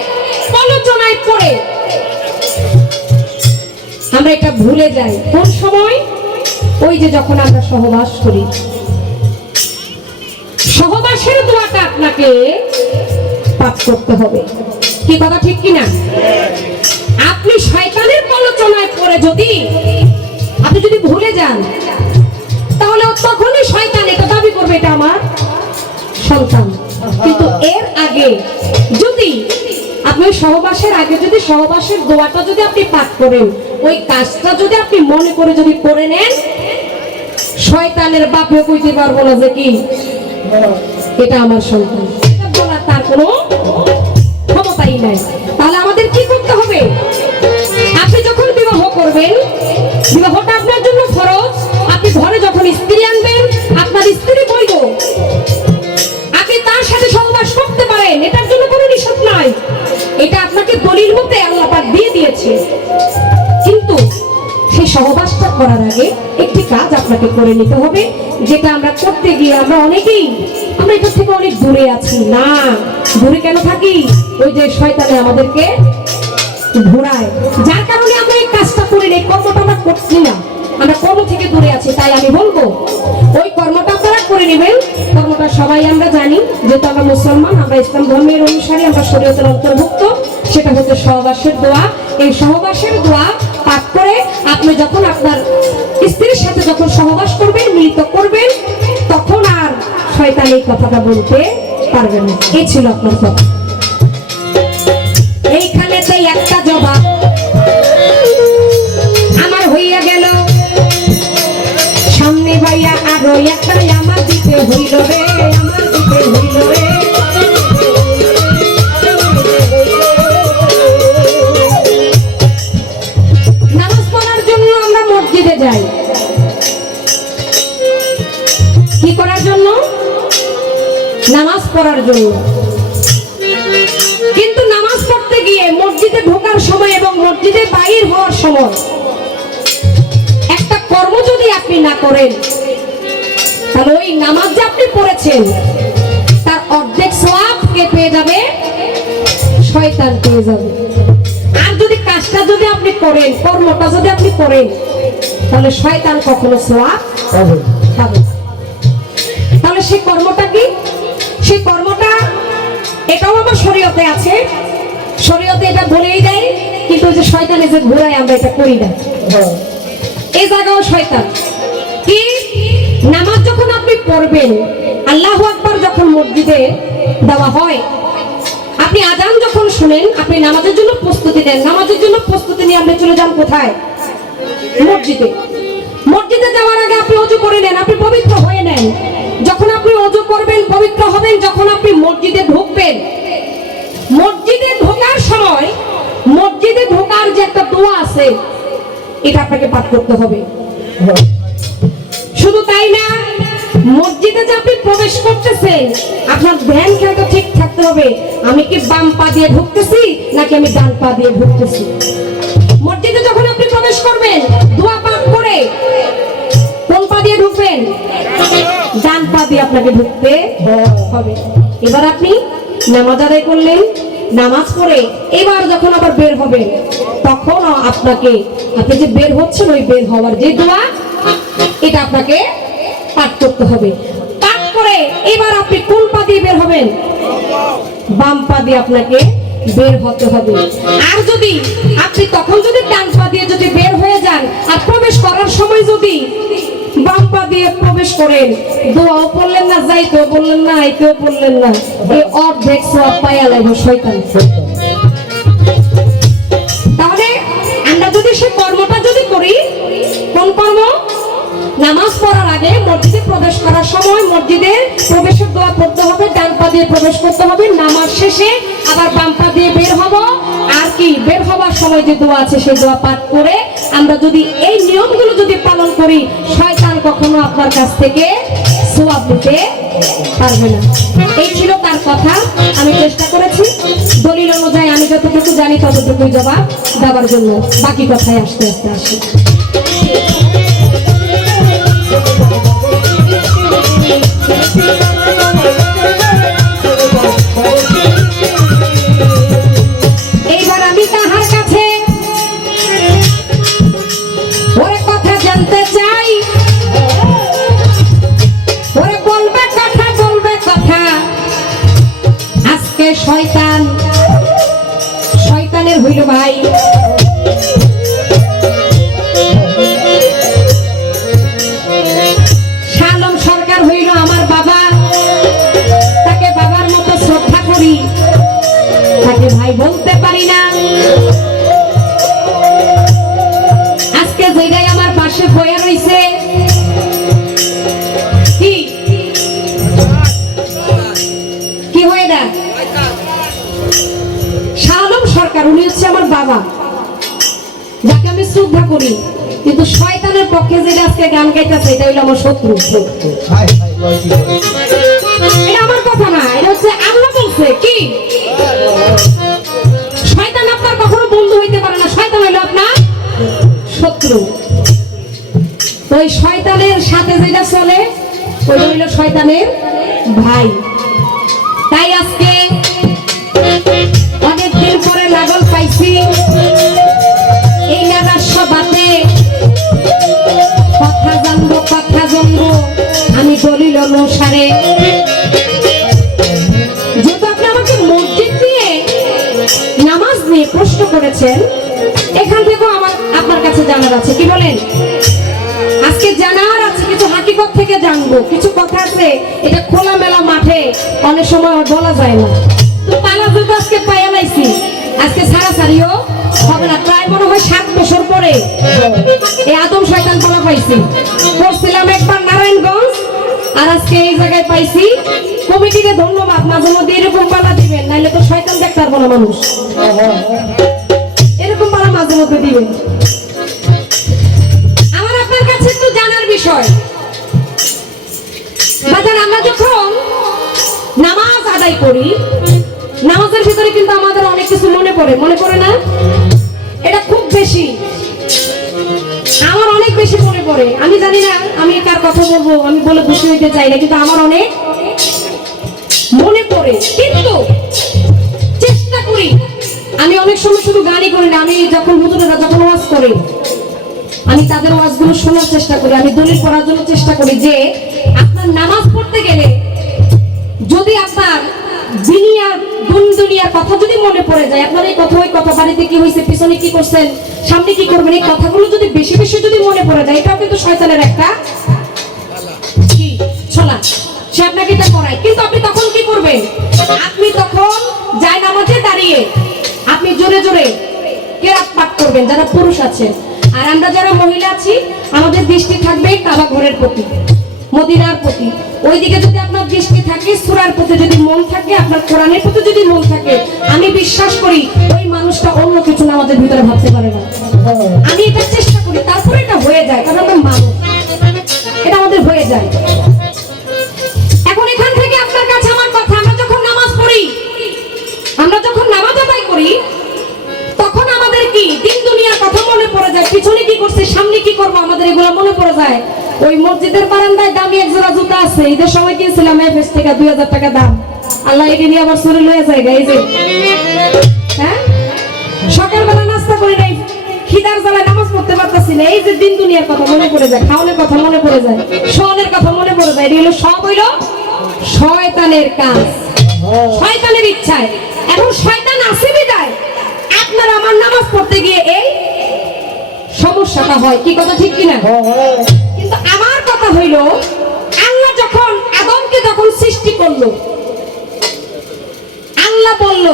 প্রলোচনায় পড়ে আমরা এটা ভুলে যাই। কোন সময়? ওই যে যখন আমরা সহবাস করি, সহবাসের দোয়াটা আপনাকে পাঠ করতে হবে। কি কথা ঠিক কিনা? আপনি শয়তানের প্রলোচনায় পড়ে যদি আপনি যদি ভুলে যান, তাহলে তখনই শয়তান এটা দাবি করবে এটা আমার সন্তান। কিন্তু এর আগে যদি আপনি সহবাসের আগে যদি সহবাসের দোয়াটা যদি আপনি পাঠ করেন, ওই কাজটা যদি আপনি মনে করে যদি করে নেন, শয়তানের বাপেও কইতে পারবো না যে কি এটা আমার সন্তান। এটা বলার তার কোনো ক্ষমতাই নাই। তাহলে আমাদের কি করতে হবে? আপনি যখন বিবাহ করবেন, বিবাহটা আপনার জন্য ফরজ। আপনি ঘরে যখন স্ত্রী আনবেন, আপনার স্ত্রী বৈধ, আপনি তার সাথে সহবাস করতে পারেন, এটার জন্য কোনো নিষেধ নাই। এটা আপনাকে দলিল মতে আল্লাহ পাক দিয়ে দিয়েছে। কিন্তু সেই সহবাসটা করার আগে একটি কাজ আপনাকে করে নিতে হবে, যেটা আমরা করতে গিয়ে আমরা অনেকেই আমরা এটা থেকে অনেক দূরে আছি। না, দূরে কেন থাকি? ওই যে শয়তানে আমাদেরকে ঘোরায়, যার কারণে আমরা এই কাজটা করি না, এই কর্মটা আমরা করছি না, আমরা কর্ম থেকে দূরে আছি। তাই আমি বলবো ওই কর্মটা আপনারা করে নেবেন। কর্মটা সবাই আমরা জানি, যেহেতু আমরা মুসলমান, আমরা ইসলাম ধর্মের অনুসারী, আমরা শরীয়তের অন্তর্ভুক্ত। সেটা হচ্ছে সহবাসের দোয়া। এই সহবাসের দোয়া পাঠ করে আপনি যখন আপনার স্ত্রীর সাথে যখন সহবাস করবেন, মিলিত করবেন, তখন আর শয়তান এই কথাটা বলতে পারবে না। এই ছিল আপনার কথা। এইখানেতে একটা জবাব আমার হইয়া গেল, সামনে ভাইয়া আরো একটা আমার দিতে হইল রে, আমার দিতে হইল রে। নামাজ পড়ার জন্য আমরা মসজিদে যাই। কি করার জন্য? নামাজ পড়ার জন্য। কিন্তু নামাজ পড়তে গিয়ে মসজিদে ঢোকার সময় এবং মসজিদে বাইর হওয়ার সময় একটা কর্ম যদি আপনি না করেন, তাহলে ওই নামাজ যে আপনি পড়েছেন তার অর্ধেক সওয়াব কে পেয়ে যাবে? শয়তান পেয়ে যাবে। আর যদি কাজটা যদি আপনি করেন, কর্মটা যদি আপনি করেন, তাহলে শয়তান কখনো সওয়াব পাবে না। তাহলে সেই কর্মটা কি? সেই কর্মটা এটাও আমার শরীয়তে আছে, শরীয়তে এটা বলেই দেয়, কিন্তু যে শয়তানে যে ঘোরায় আমরা এটা করি না। এই জায়গাও শয়তান কি? নামাজ যখন আপনি পড়বেন, আল্লাহু আকবার যখন মসজিদে দেওয়া হয়, আপনি আজান যখন শুনেন, আপনি নামাজের জন্য প্রস্তুতি নেন। নামাজের জন্য প্রস্তুতি নিয়ে আপনি চলে যান কোথায়? মসজিদে। মসজিদে যাওয়ার আগে আপনি ওযু করে নেন, আপনি পবিত্র হয়ে নেন। যখন আপনি ওযু করবেন, পবিত্র হবেন, যখন আপনি মসজিদে ঢুকবেন, মসজিদে ঢোকার সময় মসজিদে ঢোকার যে একটা দোয়া আছে, এটা আপনাকে পাঠ করতে হবে। শুধু তাই না, মসজিদে যে আপনি প্রবেশ করতেছেন, আপনার ধ্যান খেয়ালটা ঠিক থাকতে হবে। আমি কি বাম পা দিয়ে ঢুকতেছি নাকি আমি ডান পা দিয়ে ঢুকতেছি? মসজিদে যখন আপনি প্রবেশ করবেন, দোয়া পাঠ করে কোন পা দিয়ে ঢুকবেন? ডান পা দিয়ে আপনাকে ঢুকতে হবে। এবার আপনি নামাজ আদায় করলেন, নামাজ পড়ে এবার যখন আবার বের হবেন তখন আপনি যে বের হচ্ছেন ওই বের হওয়ার যে দোয়া এটা আপনাকে পাঠ করতে হবে। পাঠ করে এবার আপনি কোন পা দিয়ে বের হবেন? বাম পা দিয়ে আপনাকে বের হতে হবে। আর যদি আপনি তখন যদি ডান পা দিয়ে যদি বের হয়ে যান আর প্রবেশ করার সময় যদি বাম পা দিয়ে প্রবেশ করেন, দোয়াও পড়লেন না, যাইতেও বললেন না, আইতেও বললেন না, এই অর্ধেক সওয়াব পাইয়া লাগবে শয়তান। তাহলে আমরা যদি সে কর্মটা যদি করি, কোন কর্ম? নামাজ পড়ার আগে মসজিদে প্রবেশ করার সময় মসজিদে প্রবেশের দোয়া পড়তে হবে, ডান পা দিয়ে প্রবেশ করতে হবে, নামাজ শেষে আবার বাম পা দিয়ে বের হব। আর কি বের হওয়ার সময় যে দোয়া আছে সেই দোয়া পাঠ করে আমরা যদি এই নিয়মগুলো যদি পালন করি, শয়তান কখনো আপনার কাছ থেকে সওয়াব নিতে পারবে না। এই ছিল তার কথা। আমি চেষ্টা করেছি দলিল অনুযায়ী আমি যতটুকু জানি ততটুকুই জবাব দেওয়ার জন্য, বাকি কথায় আস্তে আস্তে আসি। এইবার আমি তাহার কাছে ওরে কথা জানতে চাই, ওরে বলবে কথা, বলবে কথা। আজকে শয়তানের হইল ভাই। শালম সরকার হইল আমার বাবা, তাকে বাবার মতো শ্রদ্ধা করি, তাকে ভাই বলতে পারি না। আজকে যেটাই আমার পাশে বয়ে রইছে কি হয়ে না? শালম সরকার, উনি হচ্ছে আমার বাবা, যাকে আমি শ্রদ্ধা করি, কিন্তু শয়তানের পক্ষে যেটা আজকে গান গাইতেছে এটা হইলো আমার শত্রু। এটা আমার কথা না, এটা হচ্ছে আল্লাহ বলছে। কি শয়তান আপনার কখনো বন্ধু হইতে পারে না, শয়তান হইলো আপনার শত্রু। তো ওই শয়তানের সাথে যেটা চলে ওইটা হইলো শয়তানের ভাই। তাই আজকে অনেকদিন পরে লাগল পাইছি এই নারাস্য বাতে কথা জানবো, কথা জানবো আমি দলিল অনুসারে। যেহেতু আপনি আমাকে মসজিদ দিয়ে নামাজ নিয়ে প্রশ্ন করেছেন, এখান থেকেও আমার আপনার কাছে জানার আছে। কি বলেন? আজকে জানার আছে, কিছু হাকিকত থেকে জানবো। কিছু কথা আছে এটা খোলামেলা মাঠে অনেক সময় বলা যায় না। তো পালা যেহেতু আজকে পাইয়া লাইছি, আজকে ছাড়াছাড়িও হবে না। প্রায় মনে হয় 7 বছর পরে এই আদম শয়তান পালা পাইছি। করছিলাম একবার নারায়ণগঞ্জ, আর আজকে এই জায়গায় পাইছি। কমিটিকে ধন্যবাদ, মাঝে মধ্যে এরকম পালা দিবেন, নাইলে তো শয়তান দেখতে পারবো না মানুষ। এরকম পালা মাঝে মধ্যে দিবেন। আমার আপনার কাছে একটু জানার বিষয়, বাজার আমরা যখন নামাজ আদায় করি, নামাজের ভিতরে কিন্তু আমাদের অনেক কিছু মনে পড়ে না? এটা খুব বেশি, আমার অনেক বেশি মনে পড়ে। আমি জানি না আমি কার কথা বলবো, আমি বলে খুশি হইতে চাই না, কিন্তু আমার অনেক মনে পড়ে। কিন্তু চেষ্টা করি, আমি অনেক সময় শুধু গানই করি না, আমি যখন হুজুরেরা যখন ওয়াজ করে আমি তাদের ওয়াজগুলো শোনার চেষ্টা করি, আমি দলিল পড়ার জন্য চেষ্টা করি। যে আপনার নামাজ পড়তে গেলে যদি আপনার দুনিয়ার কথা যদি মনে পড়ে যায়, আপনার এই কথা, ওই কথা, বাড়িতে কি হয়েছে, পিছনে কি করছেন, সামনে কি করবেন, এই কথাগুলো যদি বেশি বেশি যদি মনে পড়ে যায়, এটাও কিন্তু শয়তানের একটা কি ছলা, সে আপনাকে এটা করায়। কিন্তু আপনি তখন কি করবেন? আপনি তখন যায় নামাজে দাঁড়িয়ে আপনি জোরে জোরে কেরাত পাঠ করবেন, যারা পুরুষ আছেন। আর আমরা যারা মহিলা আছি, আমাদের দৃষ্টি থাকবে কাবা ঘরের প্রতি, মদিনার প্রতি। ওইদিকে যদি আপনার দৃষ্টি থাকে, সূরার প্রতি যদি মন থাকে, আপনার কোরআনের প্রতি যদি মন থাকে, আমি বিশ্বাস করি ওই মানুষটা অন্য কিছু আমাদের ভিতরে ভাবতে পারে না। আমি এটা চেষ্টা করি, তারপরে এটা হয়ে যায়, কারণ আমরা মানুষ, এটা আমাদের হয়ে যায়। এখন এখান থেকে আপনার কাছে আমার কথা, আমরা যখন নামাজ পড়ি, আমরা যখন নামাজ আদায় করি, তখন আমাদের কি দিন দুনিয়ার কথা মনে পড়ে যায়, পিছনে কি করছে, সামনে কি করবো, আমাদের এগুলো মনে পড়ে যায়। ওই মসজিদের বারান্দায় দামি এক জোড়া জুতা আছে, ঈদের সময় কিনছিলাম এফএস থেকে 2000 টাকা দাম। আল্লাহ এটি নিয়ে আবার চুরি লয়ে যায় এই যে। হ্যাঁ, সকালবেলা নাস্তা করি নাই, খিদার জ্বালায় নামাজ পড়তে পারতাছি না। এই যে দিন দুনিয়ার কথা মনে পড়ে যায়, খাওয়ানোর কথা মনে পড়ে যায়, শোনের কথা মনে পড়ে যায়। এগুলো সব হইল শয়তানের কাজ, শয়তানের ইচ্ছায়। এখন শয়তান আসে বিদায় আপনার আমার নামাজ পড়তে গিয়ে এই সমস্যাটা হয়। কি কথা ঠিক কিনা? কিন্তু আমার কথা হইল, আল্লাহ যখন আদমকে যখন সৃষ্টি করলো, আল্লাহ বলল,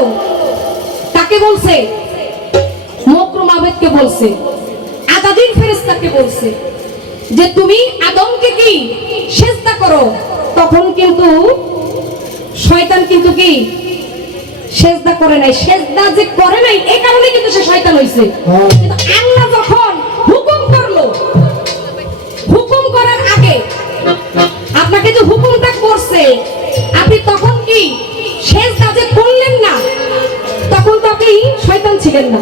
তাকে বলছে, মকরুম আবেদকে বলছে, আজাদিন ফেরেশতাকে বলছে যে তুমি আদমকে কি সিজদা করো। তখন কিন্তু শয়তান কিন্তু কি সিজদা করে নাই। সিজদা যে করে নাই এই কারণে কিন্তু সে শয়তান হইছে। কিন্তু আল্লাহ যখন হুকুম করলো, হুকুম করার আগে আপনাকে যে হুকুমটা করছে, আপনি তখন কি সিজদা যে করলেন না, তখন তো আপনি শয়তান ছিলেন না।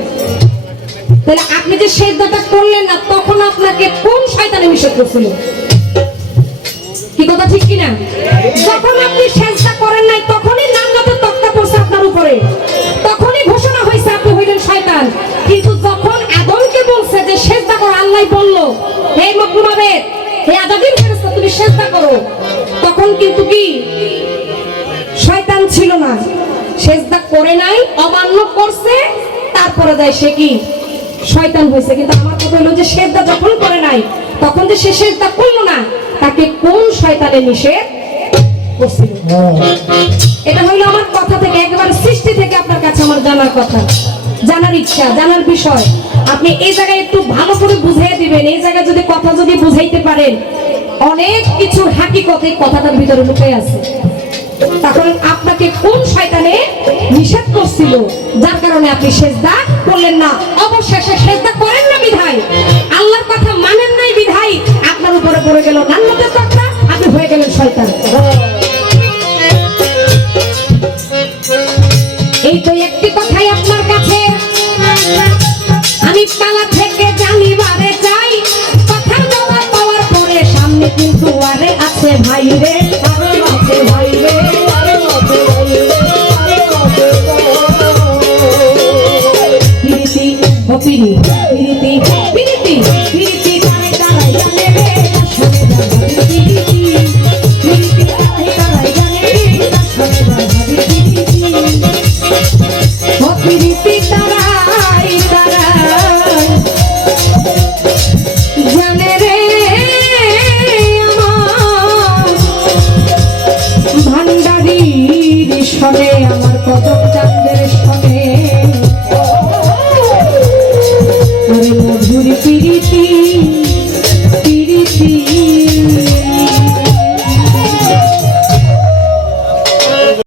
তাহলে আপনি যে সিজদাটা করলেন না, তখন আপনাকে কোন শয়তানে নিষেধ করছিল? কি কথা ঠিক কিনা? যখন আপনি সিজদা করেন নাই, তখনই জান্নাতের তক্তা পড়ছে আপনার উপরে, তখনই ঘোষণা হয়েছে আপনি হইলেন শয়তান। কিন্তু যখন আদমকে বলছে যে সিজদা করো, আল্লাহ বলল, হে মকরুম আবেদ, হে আজাদিন ফেরেশতা, তুমি সিজদা করো, তখন কিন্তু কি শয়তান ছিল না, সিজদা করে নাই, অমান্য করছে, তারপরে যায় সে কি শয়তান হয়েছে। কিন্তু আমার কথা হলো যে সিজদা যখন করে নাই, তখন যে সে সিজদা করলো না, তাকে কোন শয়তানে নিষেধ করছিল? এটা হইলো আমার কথা থেকে, একেবারে সৃষ্টি থেকে আপনার কাছে আমার জানার কথা, জানার ইচ্ছা, জানার বিষয়। আপনি এই জায়গায় একটু ভালো করে বুঝিয়ে দিবেন। এই জায়গায় যদি কথা যদি বুঝাইতে পারেন, অনেক কিছু হাকিকত এই কথাটার ভিতরে লুকিয়ে আছে। তখন আপনাকে কোন শয়তানে নিষেধ করছিল, যার কারণে আপনি সিজদা করলেন না? অবশেষে সিজদা করেন না বিধায়, আল্লাহর কথা মানেন নাই বিধায় আপনার উপরে পড়ে গেল জান্নাতের তক্তা, আপনি হয়ে গেলেন শয়তান। এই তো একটি কথাই আপনার কাছে আমি পালা থেকে জানিবারে চাই, কথার জবাব পাওয়ার পরে সামনে কিন্তু আরে আছে ভাই রে, আরে আছে ভাই রে, আরে আছে ভাই রে, আরে আছে ভাই রে। পিরিতি ও পিরিতি